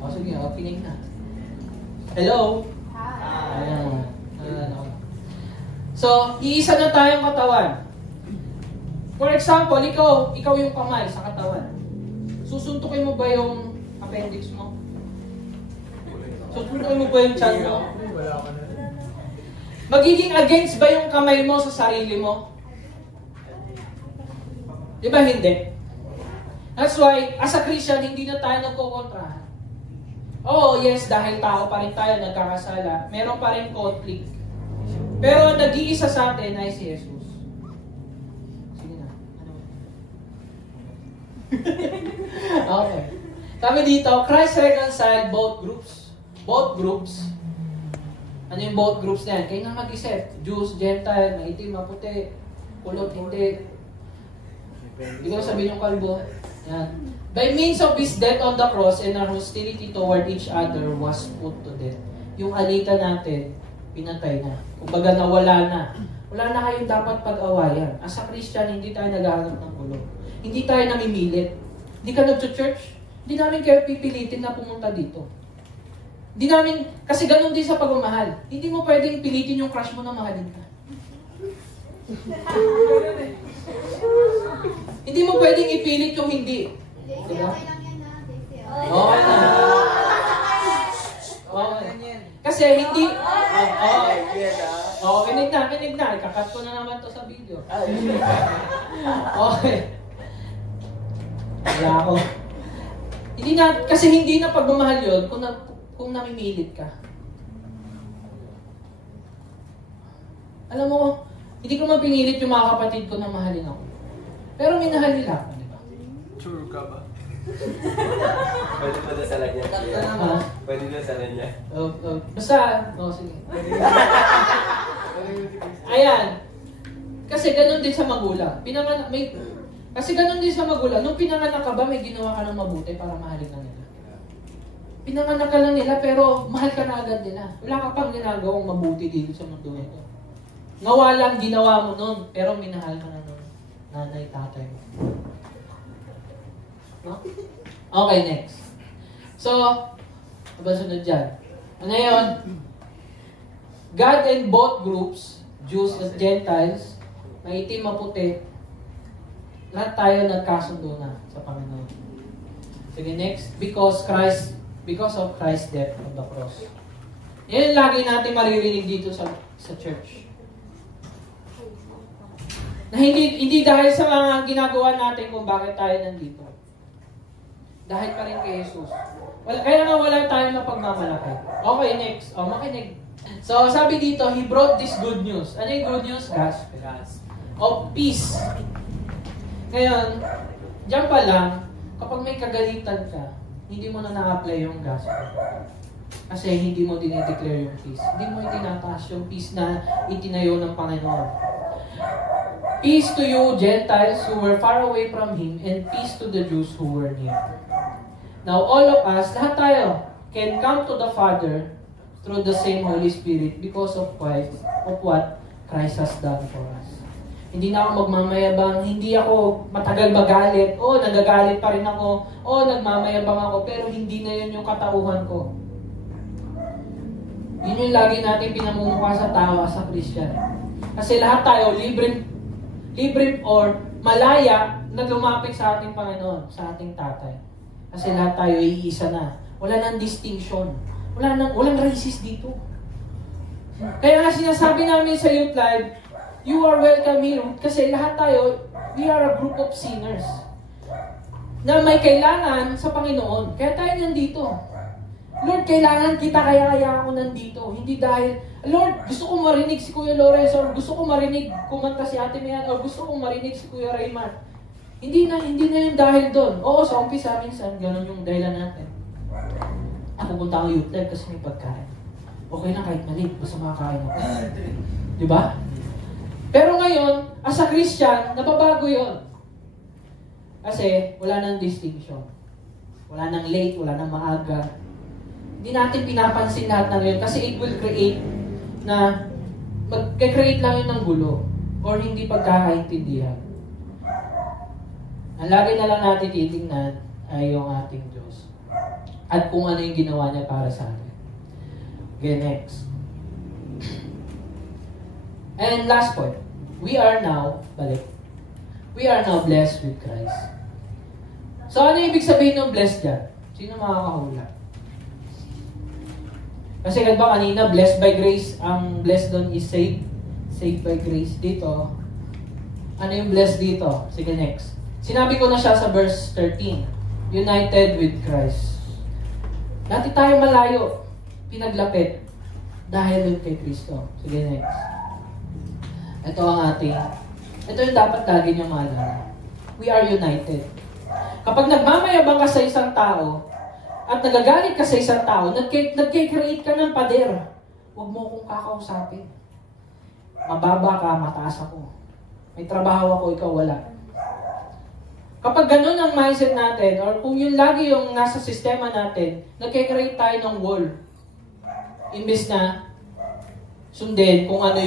O, sige, pinig na. Hello? Hi. Ayan. So, iisa na tayong katawan. For example, ikaw yung kamay sa katawan. Susuntukin mo ba yung appendix mo? Susuntukin mo ba yung tiyan mo? Magiging against ba yung kamay mo sa sarili mo? Di ba hindi? That's why, as a Christian, hindi na tayo nagkukontrahan. Oh, yes, dahil tao pa rin tayo, nagkakasala. Meron pa rin conflict. Pero nag-iisa sa atin ay si Jesus. Sige na. Okay. Sabi dito, Christ reconciled both groups. Both groups. Ano yung both groups na yan? Kayo na mag-isip. Jews, Gentile, maitim, maputi, kulot, hindi. Hindi ko sabihin yung kalbo. Yan. By means of His death on the cross and our hostility toward each other was put to death. Yung alita natin, pinatay na. Kumbaga nawala na. Wala na kayong dapat pag-awayan. As a Christian, hindi tayo naghahanap ng gulo. Hindi tayo namimilit. Hindi ka nag-church, hindi namin kayo pipilitin na pumunta dito. Hindi namin, kasi ganun din sa pagmamahal. Hindi mo pwedeng pilitin yung crush mo na mahalin ka. Hindi mo pwedeng ipilit yung hindi. Diba? Okay na. Okay. Kasi hindi... kinig na. Ikakat ko na naman to sa video. Okay. Wala ako. Kasi hindi na pagmamahal yun kung namimilit ka. Alam mo, hindi ko mapinilit yung mga kapatid ko na mahalin ako. Pero minahal nila ako, di ba? Sure ka ba? Pwede pa dasalan niya. Pwede dasalan niya. Basta, sige. Ayan. Kasi ganun din sa magulang. Kasi ganun din sa magulang. Nung pinanganak ka ba, may ginawa ka ng mabuti para mahalin ka nila. Pinanganak ka lang nila, pero mahal ka na agad nila. Wala ka pang ginagawang mabuti dito sa mundo ito. Ngawa lang ginawa mo nun, pero minahal ka na nun. Nanay, tatay mo. No? Okay, next. So, ano ba sunod dyan? Ano yun? God and both groups, Jews at Gentiles, maitim, maputi, lahat tayo nagkasundo na sa Panginoon. Sige, next. Because of Christ's death on the cross. Yan lagi natin maririnig dito sa church. Na hindi dahil sa mga ginagawa natin kung bakit tayo nandito. Dahil pa rin kay Jesus. Kaya nga wala tayong mapagmamalaki. Okay, next. Makinig. So, sabi dito, He brought this good news. Ano yung good news? Gospel. Of peace. Ngayon, diyan pa lang, kapag may kagalitan ka, hindi mo na na-apply yung gospel. Kasi hindi mo dinideclare yung peace. Hindi mo itinataas yung peace na itinayo ng Panginoon. Peace to you, Gentiles who were far away from Him, and peace to the Jews who were near. Now, all of us, lahat tayo, can come to the Father through the same Holy Spirit because of what Christ has done for us. Hindi na ako magmamayabang, hindi ako matagal magalit, nagagalit pa rin ako, nagmamayabang ako, pero hindi na yun yung katauhan ko. Yun yung lagi natin pinamumukha sa tao sa Christian. Kasi lahat tayo, libre or malaya na lumapit sa ating Panginoon, sa ating tatay. Kasi lahat tayo iisa na. Wala nang distinction. Walang racist dito. Kaya nga sinasabi namin sa Youth Live, you are welcome here. Kasi lahat tayo, we are a group of sinners na may kailangan sa Panginoon. Kaya tayo nandito. Lord, kailangan kita, kaya ako nandito. Hindi dahil, Lord, gusto kong marinig si Kuya Lawrence, or gusto kong marinig kumanta si Ate Mian, or gusto kong marinig si Kuya Raymar. Hindi na yung dahil doon. Oo, sa umpisa minsan, ganun yung dahilan natin. Pupunta ako Youth Live kasi may pagkain. Okay na kahit mali, basta makakain ako. Diba? Pero ngayon, as a Christian, nababago yun. Kasi wala nang distinction. Wala nang late, wala nang maaga. Hindi natin pinapansin lahat ng yun kasi it will create na mag-create lang yun ng gulo or hindi pagkakaintindihan. Ang lagi na lang natin titingnan ay yung ating Diyos at kung ano yung ginawa niya para sa atin. Okay, next. And last point. We are now blessed with Christ. So ano ibig sabihin ng blessed dyan? Sino makakahula? Kasi ba kanina, blessed by grace, ang blessed doon is saved. Saved by grace. Dito, ano yung blessed dito? Sige, next. Sinabi ko na siya sa verse 13. United with Christ. Dati tayo malayo, pinaglapit dahil doon kay Kristo. Sige, next. Ito yung dapat lagi niyong maalala. We are united. Kapag nagmamayabang ka sa isang tao, at nagagalit ka sa isang tao, nagkikreate ka ng pader. Huwag mo akong kakausapin. Mababa ka, mataas ako. May trabaho ako, ikaw wala. Kapag ganun ang mindset natin, or kung yun lagi yung nasa sistema natin, nagkikreate tayo ng wall. Imbes na sundin kung ano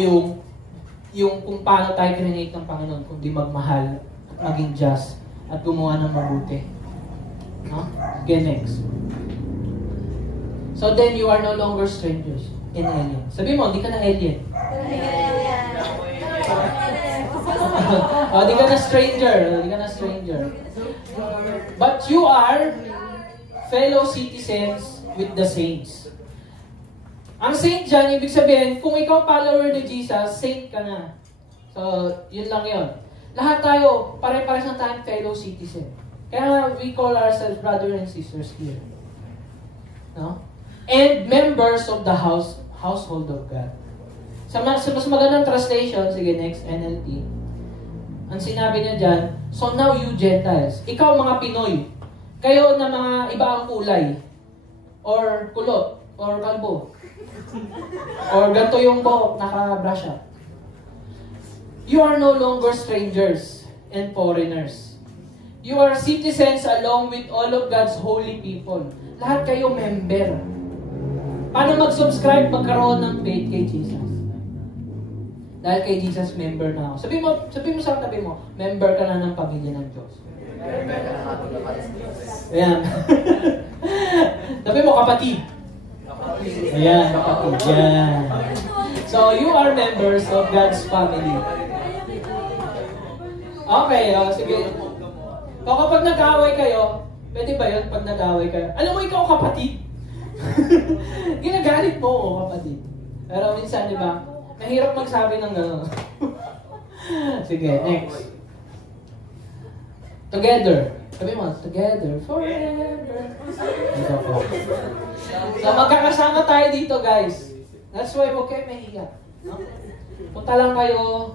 yung kung paano tayo create ng Panginoon, kundi magmahal at maging just at gumawa ng mabuti. No? Okay, next. So then you are no longer strangers and alien. Sabi mo, hindi ka na alien. Hindi ka na stranger. Hindi ka na stranger. But you are fellow citizens with the saints. Ang saint dyan, ibig sabihin, kung ikaw follower ni Jesus, saint ka na. So, yun lang yun. Lahat tayo, pare-pares na tayong fellow citizen. Kaya we call ourselves brothers and sisters here. No? And members of the household of God. Sa mas magandang translation, sige next, NLT. Ang sinabi niya dyan, so now you Gentiles, ikaw mga Pinoy, kayo na mga iba ang kulay, or kulot, or kalbo, or ganito yung buhok, naka-brush up. You are no longer strangers and foreigners. You are citizens along with all of God's holy people. Lahat kayo member. Paano mag-subscribe, magkaroon ng faith kay Jesus? Dahil kay Jesus, member na ako. Sabi mo sa tabi mo, member ka na ng pamilya ng Diyos. Ayan. Sabi mo, kapatid. Ayan, kapatid. Ayan. So, you are members of God's family. Okay, sige. So, kapag nag-away kayo, pwede ba yun pag nag-away kayo? Alam mo, ikaw kapatid. Ginagalit mo ako, kapatid. Pero minsan, di ba, mahirap magsabi ng gano'n. Sige, next. Together. Sabi mo, together forever. Ito po. So, magkakasama tayo dito, guys. That's why huwag kayo mahiya. No? Punta lang kayo.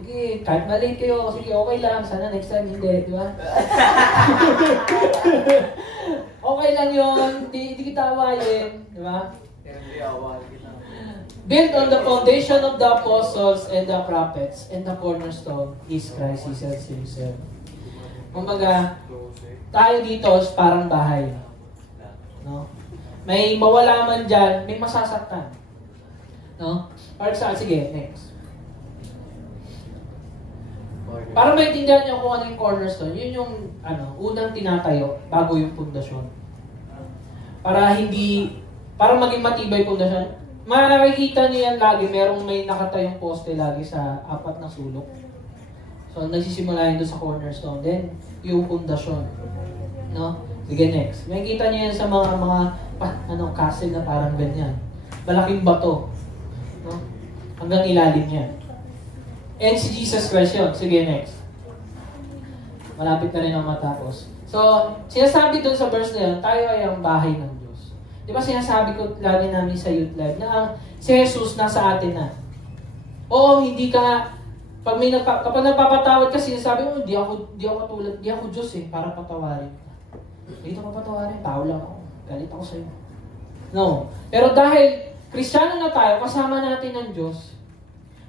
Sige, kahit mali kayo, sige, okay lang. Sana next time hindi, di ba? Okay lang yun. Di kita awayin, di ba? Built on the foundation of the apostles and the prophets, and the cornerstone is Christ Jesus Himself. Kumbaga, tayo dito is parang bahay. No? May mawala man dyan, may masasaktan. No? Or sige, next. Para maintindihan nyo kung ano yung cornerstone, yun yung unang tinatayo bago yung pundasyon. Para maging matibay pundasyon. Makikita niyo yan lagi, may nakatayong poste lagi sa apat na sulok. So, nagsisimula yun doon sa cornerstone. Then, yung pundasyon. No? Sige, next. Makikita niyo yan sa mga castle na parang ganyan. Malaking bato. No? Hanggang ilalim niya. And si Jesus Christ yun. Sige, next. Malapit na rin ang matapos. So, sinasabi doon sa verse na yun, tayo ay ang bahay ng Diyos. Di ba sinasabi ko lagi namin sa Youth Live na si Jesus nasa atin na. Oo, hindi ka, kapag nagpapatawad ka, sinasabi mo, di ako Diyos para patawarin. Dito ka patawarin, tao lang ako. Galit ako sa'yo. No. Pero dahil Kristiyano na tayo, kasama natin ng Diyos,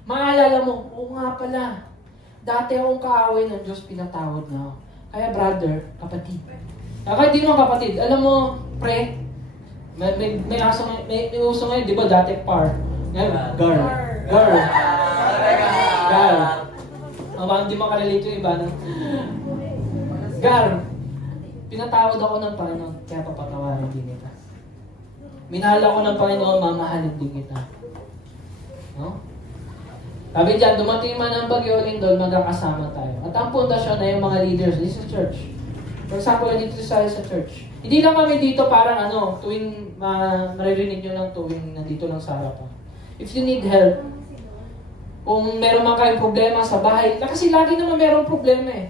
maalala mo, oo nga pala, dati akong kaaway ng Diyos, pinatawad na ako. Kaya brother, kapatid. Kaya di mo kapatid, alam mo, pre, may uso ngayon, di ba dati par? Ngayon, girl. Baka hindi makarelate yung iba. Girl, pinatawad ako ng Panginoon, kaya papatawarin din kita. Minahal ako ng Panginoon, mamahalin din kita. No? Sabi dyan, dumating man ang bagyo o lindol, magkakasama tayo. At ang pundasyon na yung mga leaders, this is church. For example, dito sa church. Hindi lang kami dito parang tuwing maririnig nyo lang tuwing nandito lang sa harapan. If you need help, kung meron man kayong problema sa bahay, kasi lagi naman meron problema eh.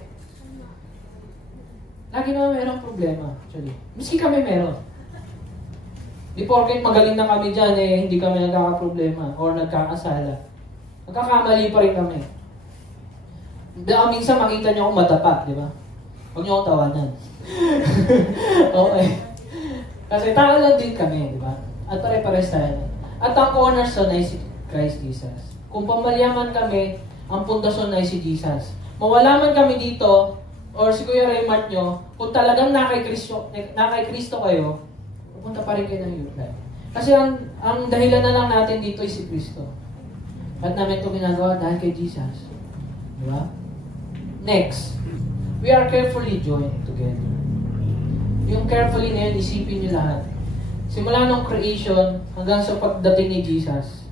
Lagi naman meron problema, actually. Miski kami meron. Di porket magaling na kami dyan hindi kami nagkakaproblema or nagkakasala. Magkakamali pa rin kami. Minsan makita nyo akong madapa, di ba? Huwag nyo akong tawanan. Okay. Kasi tao lang din kami, di ba? At pare-pares tayo. At ang cornerstone ay si Christ Jesus. Kung pamalyaman kami, ang pundasyon ay si Jesus. Mawala man kami dito, or si Kuya Raymart nyo, kung talagang nakay Kristo kayo, pupunta pa rin kayo ng Youth Life. Kasi ang dahilan na lang natin dito ay si Kristo. At namin ito ginagawa dahil kay Jesus. Di ba? Next, we are carefully joined together. Yung carefully na yun, isipin nyo lahat. Simula nung creation hanggang sa pagdating ni Jesus,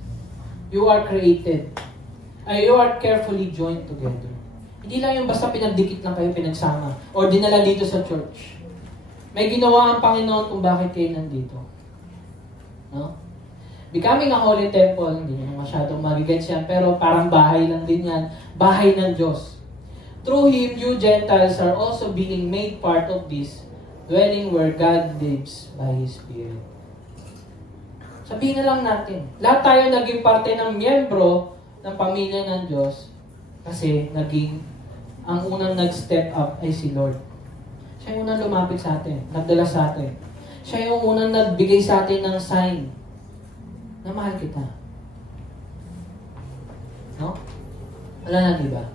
you are created. You are carefully joined together. Hindi lang yung basta pinagdikit lang kayo, pinagsama, or dinala dito sa church. May ginawa ang Panginoon kung bakit kayo nandito. No? Becoming a holy temple, hindi nyo masyadong magigets yan, pero parang bahay lang din yan. Bahay ng Diyos. Through Him, you Gentiles are also being made part of this dwelling where God lives by His Spirit. Sabihin na lang natin, lahat tayo naging parte ng miyembro ng pamilya ng Diyos kasi ang unang nag-step up ay si Lord. Siya yung unang lumapit sa atin, nagdala sa atin. Siya yung unang nagbigay sa atin ng sign na mahal kita. No? Wala na, diba?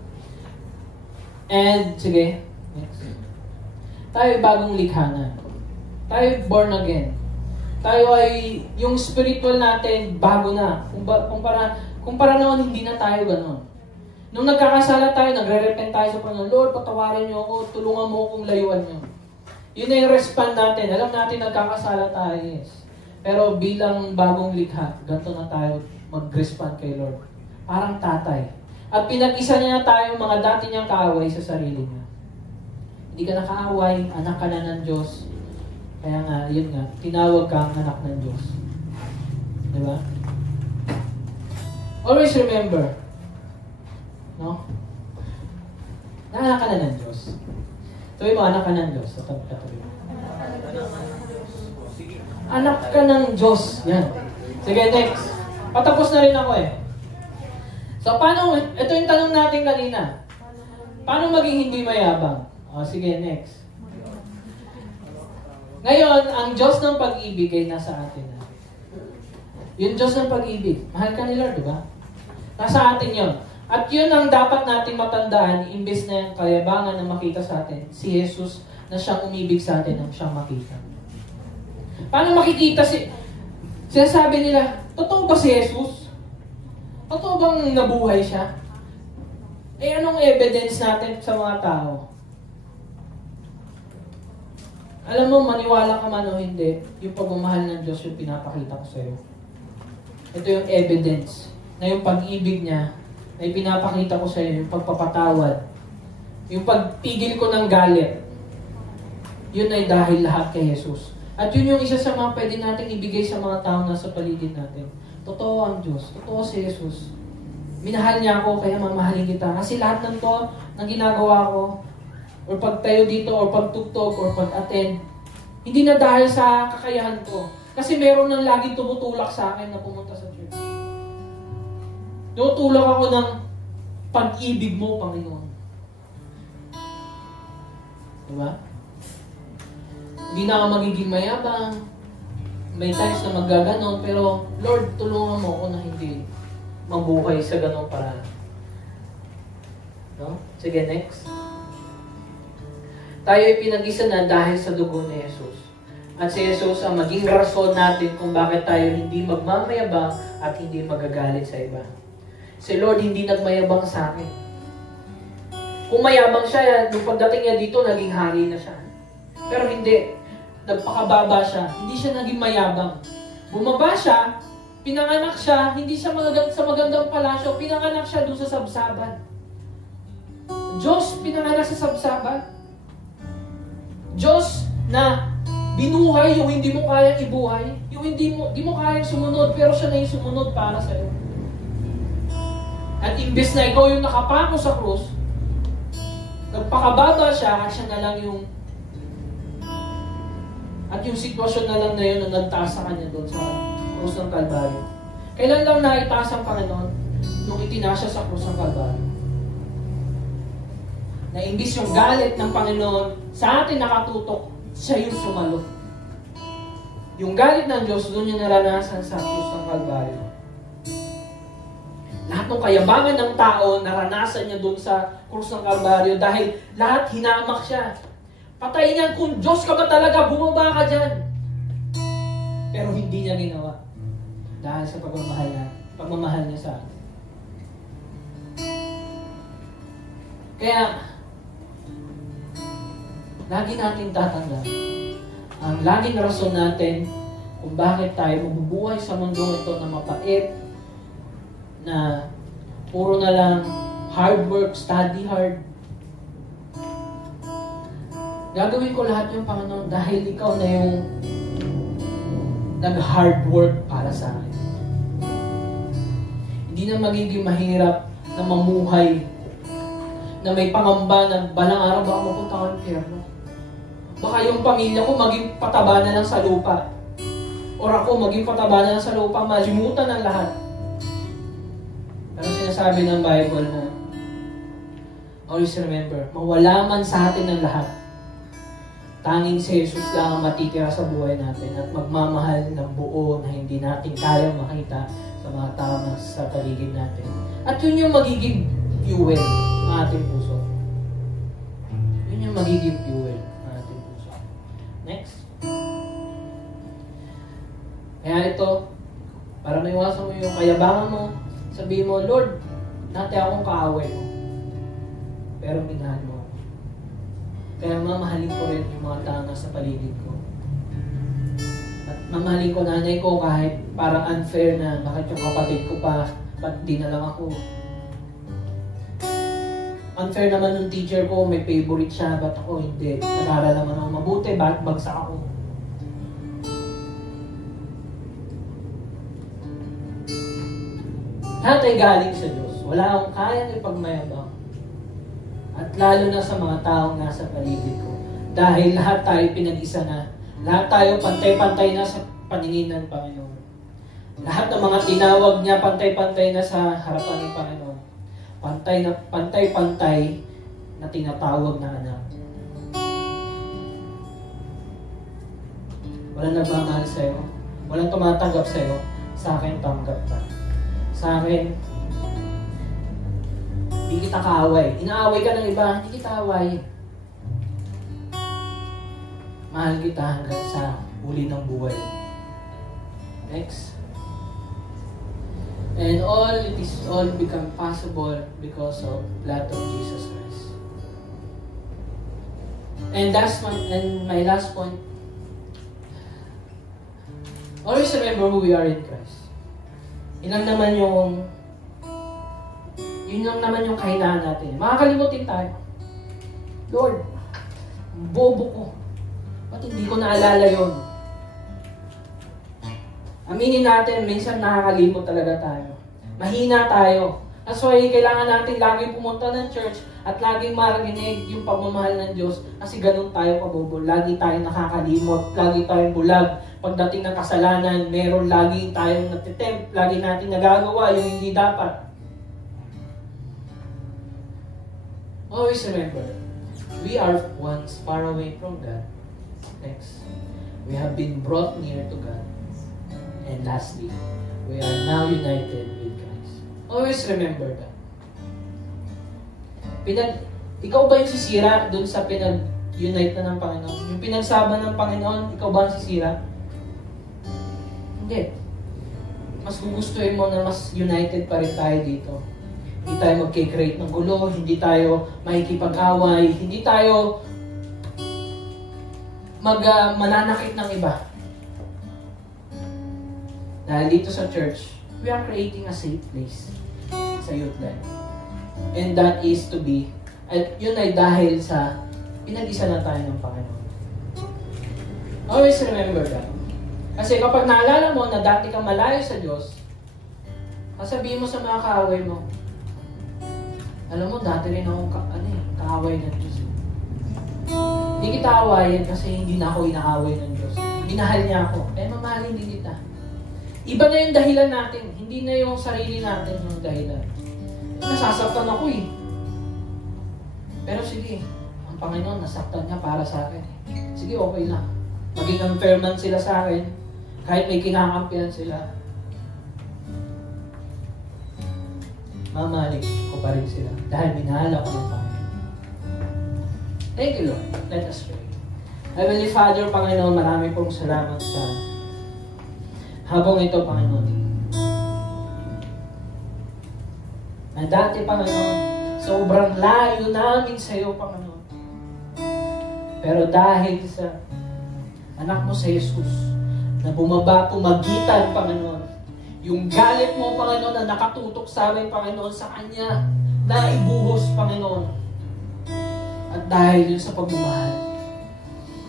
And, sige, next. Tayo ay bagong likha na. Tayo ay born again. Tayo ay, yung spiritual natin, bago na. Kumpara noon, hindi na tayo ganon. Nung nagkakasala tayo, nagre-repent tayo sa Panginoon, Lord, patawarin niyo ako, tulungan mo akong layuan niyo. Yun na yung respond natin. Alam natin, nagkakasala tayo, yes. Pero bilang bagong likha, ganito na tayo mag-respond kay Lord. Parang tatay. At pinag-isa niya na tayo mga dati niyang kaaway sa sarili niya. Hindi ka nakaaway, anak ka na ng Diyos. Kaya nga, yun nga, tinawag kang anak ng Diyos. Diba? Always remember, no? Na anak ka na ng Diyos. Sabi mo, anak ka ng Diyos. Katabi mo. Anak ka ng Diyos. Yan. Sige, next. Patapos na rin ako eh. So, paano, ito yung tanong natin kanina. Paano maging hindi mayabang? O, sige, next. Ngayon, ang Diyos ng pag-ibig ay nasa atin. Yung Diyos ng pag-ibig, mahal ka ni Lord, diba? Nasa atin yun. At yun ang dapat nating matandaan, imbes na yung kayabangan na makita sa atin, si Jesus na siyang umibig sa atin ang siyang makita. Paano makikita sinasabi nila, totoo ba si Jesus? Totoo bang nabuhay siya? Eh, anong evidence natin sa mga tao? Alam mo, maniwala ka man o hindi, yung pagmamahal ng Diyos yung pinapakita ko sa iyo. Ito yung evidence na yung pag-ibig niya na ipinapakita ko sa iyo, yung pagpapatawad, yung pagpigil ko ng galit, yun ay dahil lahat kay Jesus. At yun yung isa sa mga pwede natin ibigay sa mga tao na sa paligid natin. Totoo ang Diyos. Totoo si Jesus. Minahal niya ako, kaya mamahalin kita. Kasi lahat ng to na ginagawa ko, or pagtayo dito, or pagtugtog, or pag-attend, hindi na dahil sa kakayahan ko. Kasi meron nang laging tumutulak sa akin na pumunta sa church. Tumutulak ako ng pag-ibig mo, Panginoon. Diba? Hindi na ako magiging mayabang. May times na magaganon, pero Lord, tulungan mo ako na hindi mabuhay sa ganong paraan. No? Sige, next. Tayo ay pinag-isa na dahil sa dugo ni Jesus. At si Jesus ang maging rason natin kung bakit tayo hindi magmamayabang at hindi magagalit sa iba. Si Lord hindi nagmayabang sa akin. Kung mayabang siya, nung pagdating niya dito, naging hari na siya. Pero hindi. Nagpakababa siya. Hindi siya naging mayabang. Bumaba siya, pinanganak siya, hindi siya sa magandang palasyo, pinanganak siya doon sa sabsaban. Diyos pinanganak sa sabsaban. Diyos na binuhay yung hindi mo kayang ibuhay, yung hindi mo kayang sumunod, pero siya na yung sumunod para sa iyo. At imbes na ikaw yung nakapako sa krus, nagpakababa siya, at siya na lang yung sitwasyon na lang na yun na nagtaas sa kanya doon sa krus ng Kalbaryo. Kailan lang naitaas ang Panginoon? Nung itinaas siya sa krus ng Kalbaryo. Na imbis yung galit ng Panginoon sa atin nakatutok, siya yung sumalo. Yung galit ng Diyos, doon niya naranasan sa krus ng Kalbaryo. Lahat ng kayabangan ng tao, naranasan niya doon sa krus ng Kalbaryo dahil lahat hinamak siya. Patayin niya, kung Diyos ka ba talaga, bumaba ka dyan. Pero hindi niya ginawa. Dahil sa pagmamahal niya sa atin. Kaya, lagi nating tatanda, ang laging rason natin kung bakit tayo mabubuhay sa mundo ito na mapait, na puro na lang hard work, study hard. Gagawin ko lahat yung Panginoon dahil ikaw na yung nag-hard work para sa akin. Hindi na magiging mahirap na mamuhay, na may pangamba na balang araw baka mapunta ka ng impyerno. Baka yung pamilya ko maging pataba na lang sa lupa. Or ako maging pataba na lang sa lupa, malimutan ang lahat. Pero sinasabi ng Bible na, always remember, mawala man sa atin ang lahat, tanging si Jesus lang ang matitira sa buhay natin at magmamahal ng buo na hindi natin kaya makita sa mga tao na sa paligid natin. At yun yung magiging fuel ng ating puso. Yun yung magiging fuel ng ating puso. Next. Kaya ito, para maiwasan mo yung kayabangan mo, sabihin mo, Lord, dati akong kaaway mo. Pero minahal mo. Kaya mamahalin ko rin yung mga tao sa paligid ko. At mamahalin ko nanay ko kahit parang unfair na bakit yung kapatid ko pa, ba't di na lang ako. Unfair naman yung teacher ko, may favorite siya, ba't ako hindi. Nag-aral naman ako mabuti, bakit bagsak ako. Lahat ay galing sa Diyos. Wala akong kayang ipagmayabang. At lalo na sa mga taong nasa paligid ko. Dahil lahat tayo pinag-isa na. Lahat tayo pantay-pantay na sa paningin ng Panginoon. Lahat ng mga tinawag niya pantay-pantay na sa harapan ng Panginoon. Pantay-pantay na tinatawag na anak. Walang nagmamahal sa'yo. Walang tumatanggap sa'yo. Sa akin, tanggap ka. Sa akin, hindi kita kaaway. Inaaway ka ng iba, hindi kita away. Mahal kita hanggang sa huli ng buhay. Next. And it is all become possible because of blood of Jesus Christ. And my last point. Always remember who we are in Christ. Yun lang naman yung kahinaan natin. Makakalimutin tayo. Lord, bobo ko. Ba't hindi ko naalala yun? Aminin natin, minsan nakakalimot talaga tayo. Mahina tayo. That's why kailangan natin laging pumunta ng church at laging marinig yung pagmamahal ng Diyos kasi ganun tayo kabobo. Lagi tayong nakakalimot, lagi tayong bulag. Pagdating ng kasalanan, meron lagi tayong natitempt, lagi natin nagagawa yung hindi dapat. Always remember, we are once far away from God. Next, we have been brought near to God. And lastly, we are now united with Christ. Always remember that. Ikaw ba yung sisira dun sa pinag-unite na ng Panginoon? Yung pinagsama ng Panginoon, ikaw ba ang sisira? Hindi. Mas gugustuhin mo na mas united pa rin tayo dito. Hindi tayo mag-create ng gulo, hindi tayo makikipag-away, hindi tayo mananakit ng iba. Dahil dito sa church, we are creating a safe place sa youth life. And that is to be, at yun ay dahil sa pinag-isa na tayo ng Panginoon. Always remember that. Kasi kapag naalala mo na dati kang malayo sa Diyos, sasabihin mo sa mga kaaway mo, alam mo, dati rin akong kaaway ng Diyos. Hindi kita awayin kasi hindi na ako inaaway ng Diyos. Minahal niya ako. Mamahalin din kita. Iba na yung dahilan natin. Hindi na yung sarili natin yung dahilan. Nasasaktan ako eh. Pero sige, ang Panginoon nasaktan niya para sa akin. Sige, okay lang. Maging unfair man sila sa akin, kahit may kinakampihan sila, mamalig ko pa rin sila dahil minahal ako ng Panginoon. Thank you, Lord. Let us pray. Heavenly Father, Panginoon, marami pong salamat sa habang ito, Panginoon. Na dati, Panginoon, sobrang layo namin sa iyo, Panginoon. Pero dahil sa anak mo sa Jesus, na pumagitan, Panginoon, yung galit mo, Panginoon, na nakatutok sa amin, Panginoon, sa Kanya, na ibuhos, Panginoon. At dahil yun sa pagmamahal,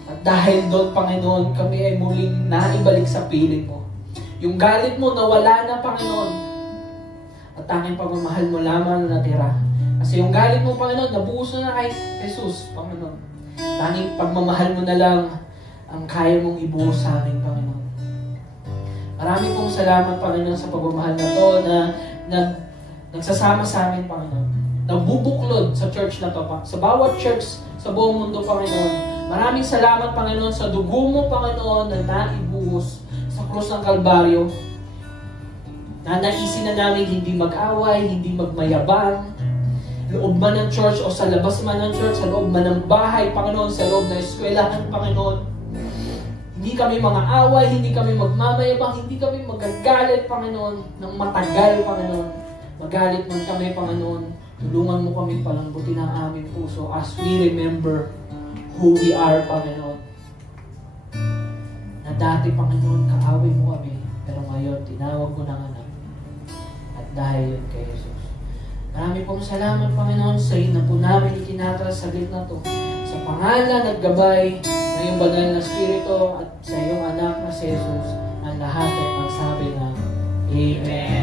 at dahil doon, Panginoon, kami ay muling naibalik sa piling mo. Yung galit mo, nawala na, Panginoon. At at tanging pagmamahal mo lamang na natira. Kasi yung galit mo, Panginoon, nabuhos na kay Jesus, Panginoon. Tanging pagmamahal mo na lang ang kaya mong ibuhos sa amin, Panginoon. Marami pong salamat, Panginoon, sa pagmamahal na to na nagsasama sa amin, Panginoon. Nabubuklod sa church na to, sa bawat church sa buong mundo, Panginoon. Maraming salamat, Panginoon, sa dugo mo, Panginoon, na naibuhos sa krus ng Kalbaryo. Nanaisin na namin hindi mag-away, hindi magmayabang, loob man ng church o sa labas man ng church, sa loob man ng bahay, Panginoon, sa loob ng eskwelahan, Panginoon. Hindi kami mga away, hindi kami magmamayabang, hindi kami magagalit, Panginoon, ng matagal, Panginoon. Magalit man kami, Panginoon. Tulungan mo kami palambutin ang aming puso as we remember who we are, Panginoon. Na dati, Panginoon, kaaway mo kami, pero ngayon, tinawag mo ng anak. At dahil yun kay Jesus. Marami pong salamat, Panginoon, sa iyo na po namin itinatras sa gitna to. Sa pangalan at gabay ng iyong banal na Espiritu at sa iyong anak na si Jesus, ang lahat ay magsabi na Amen.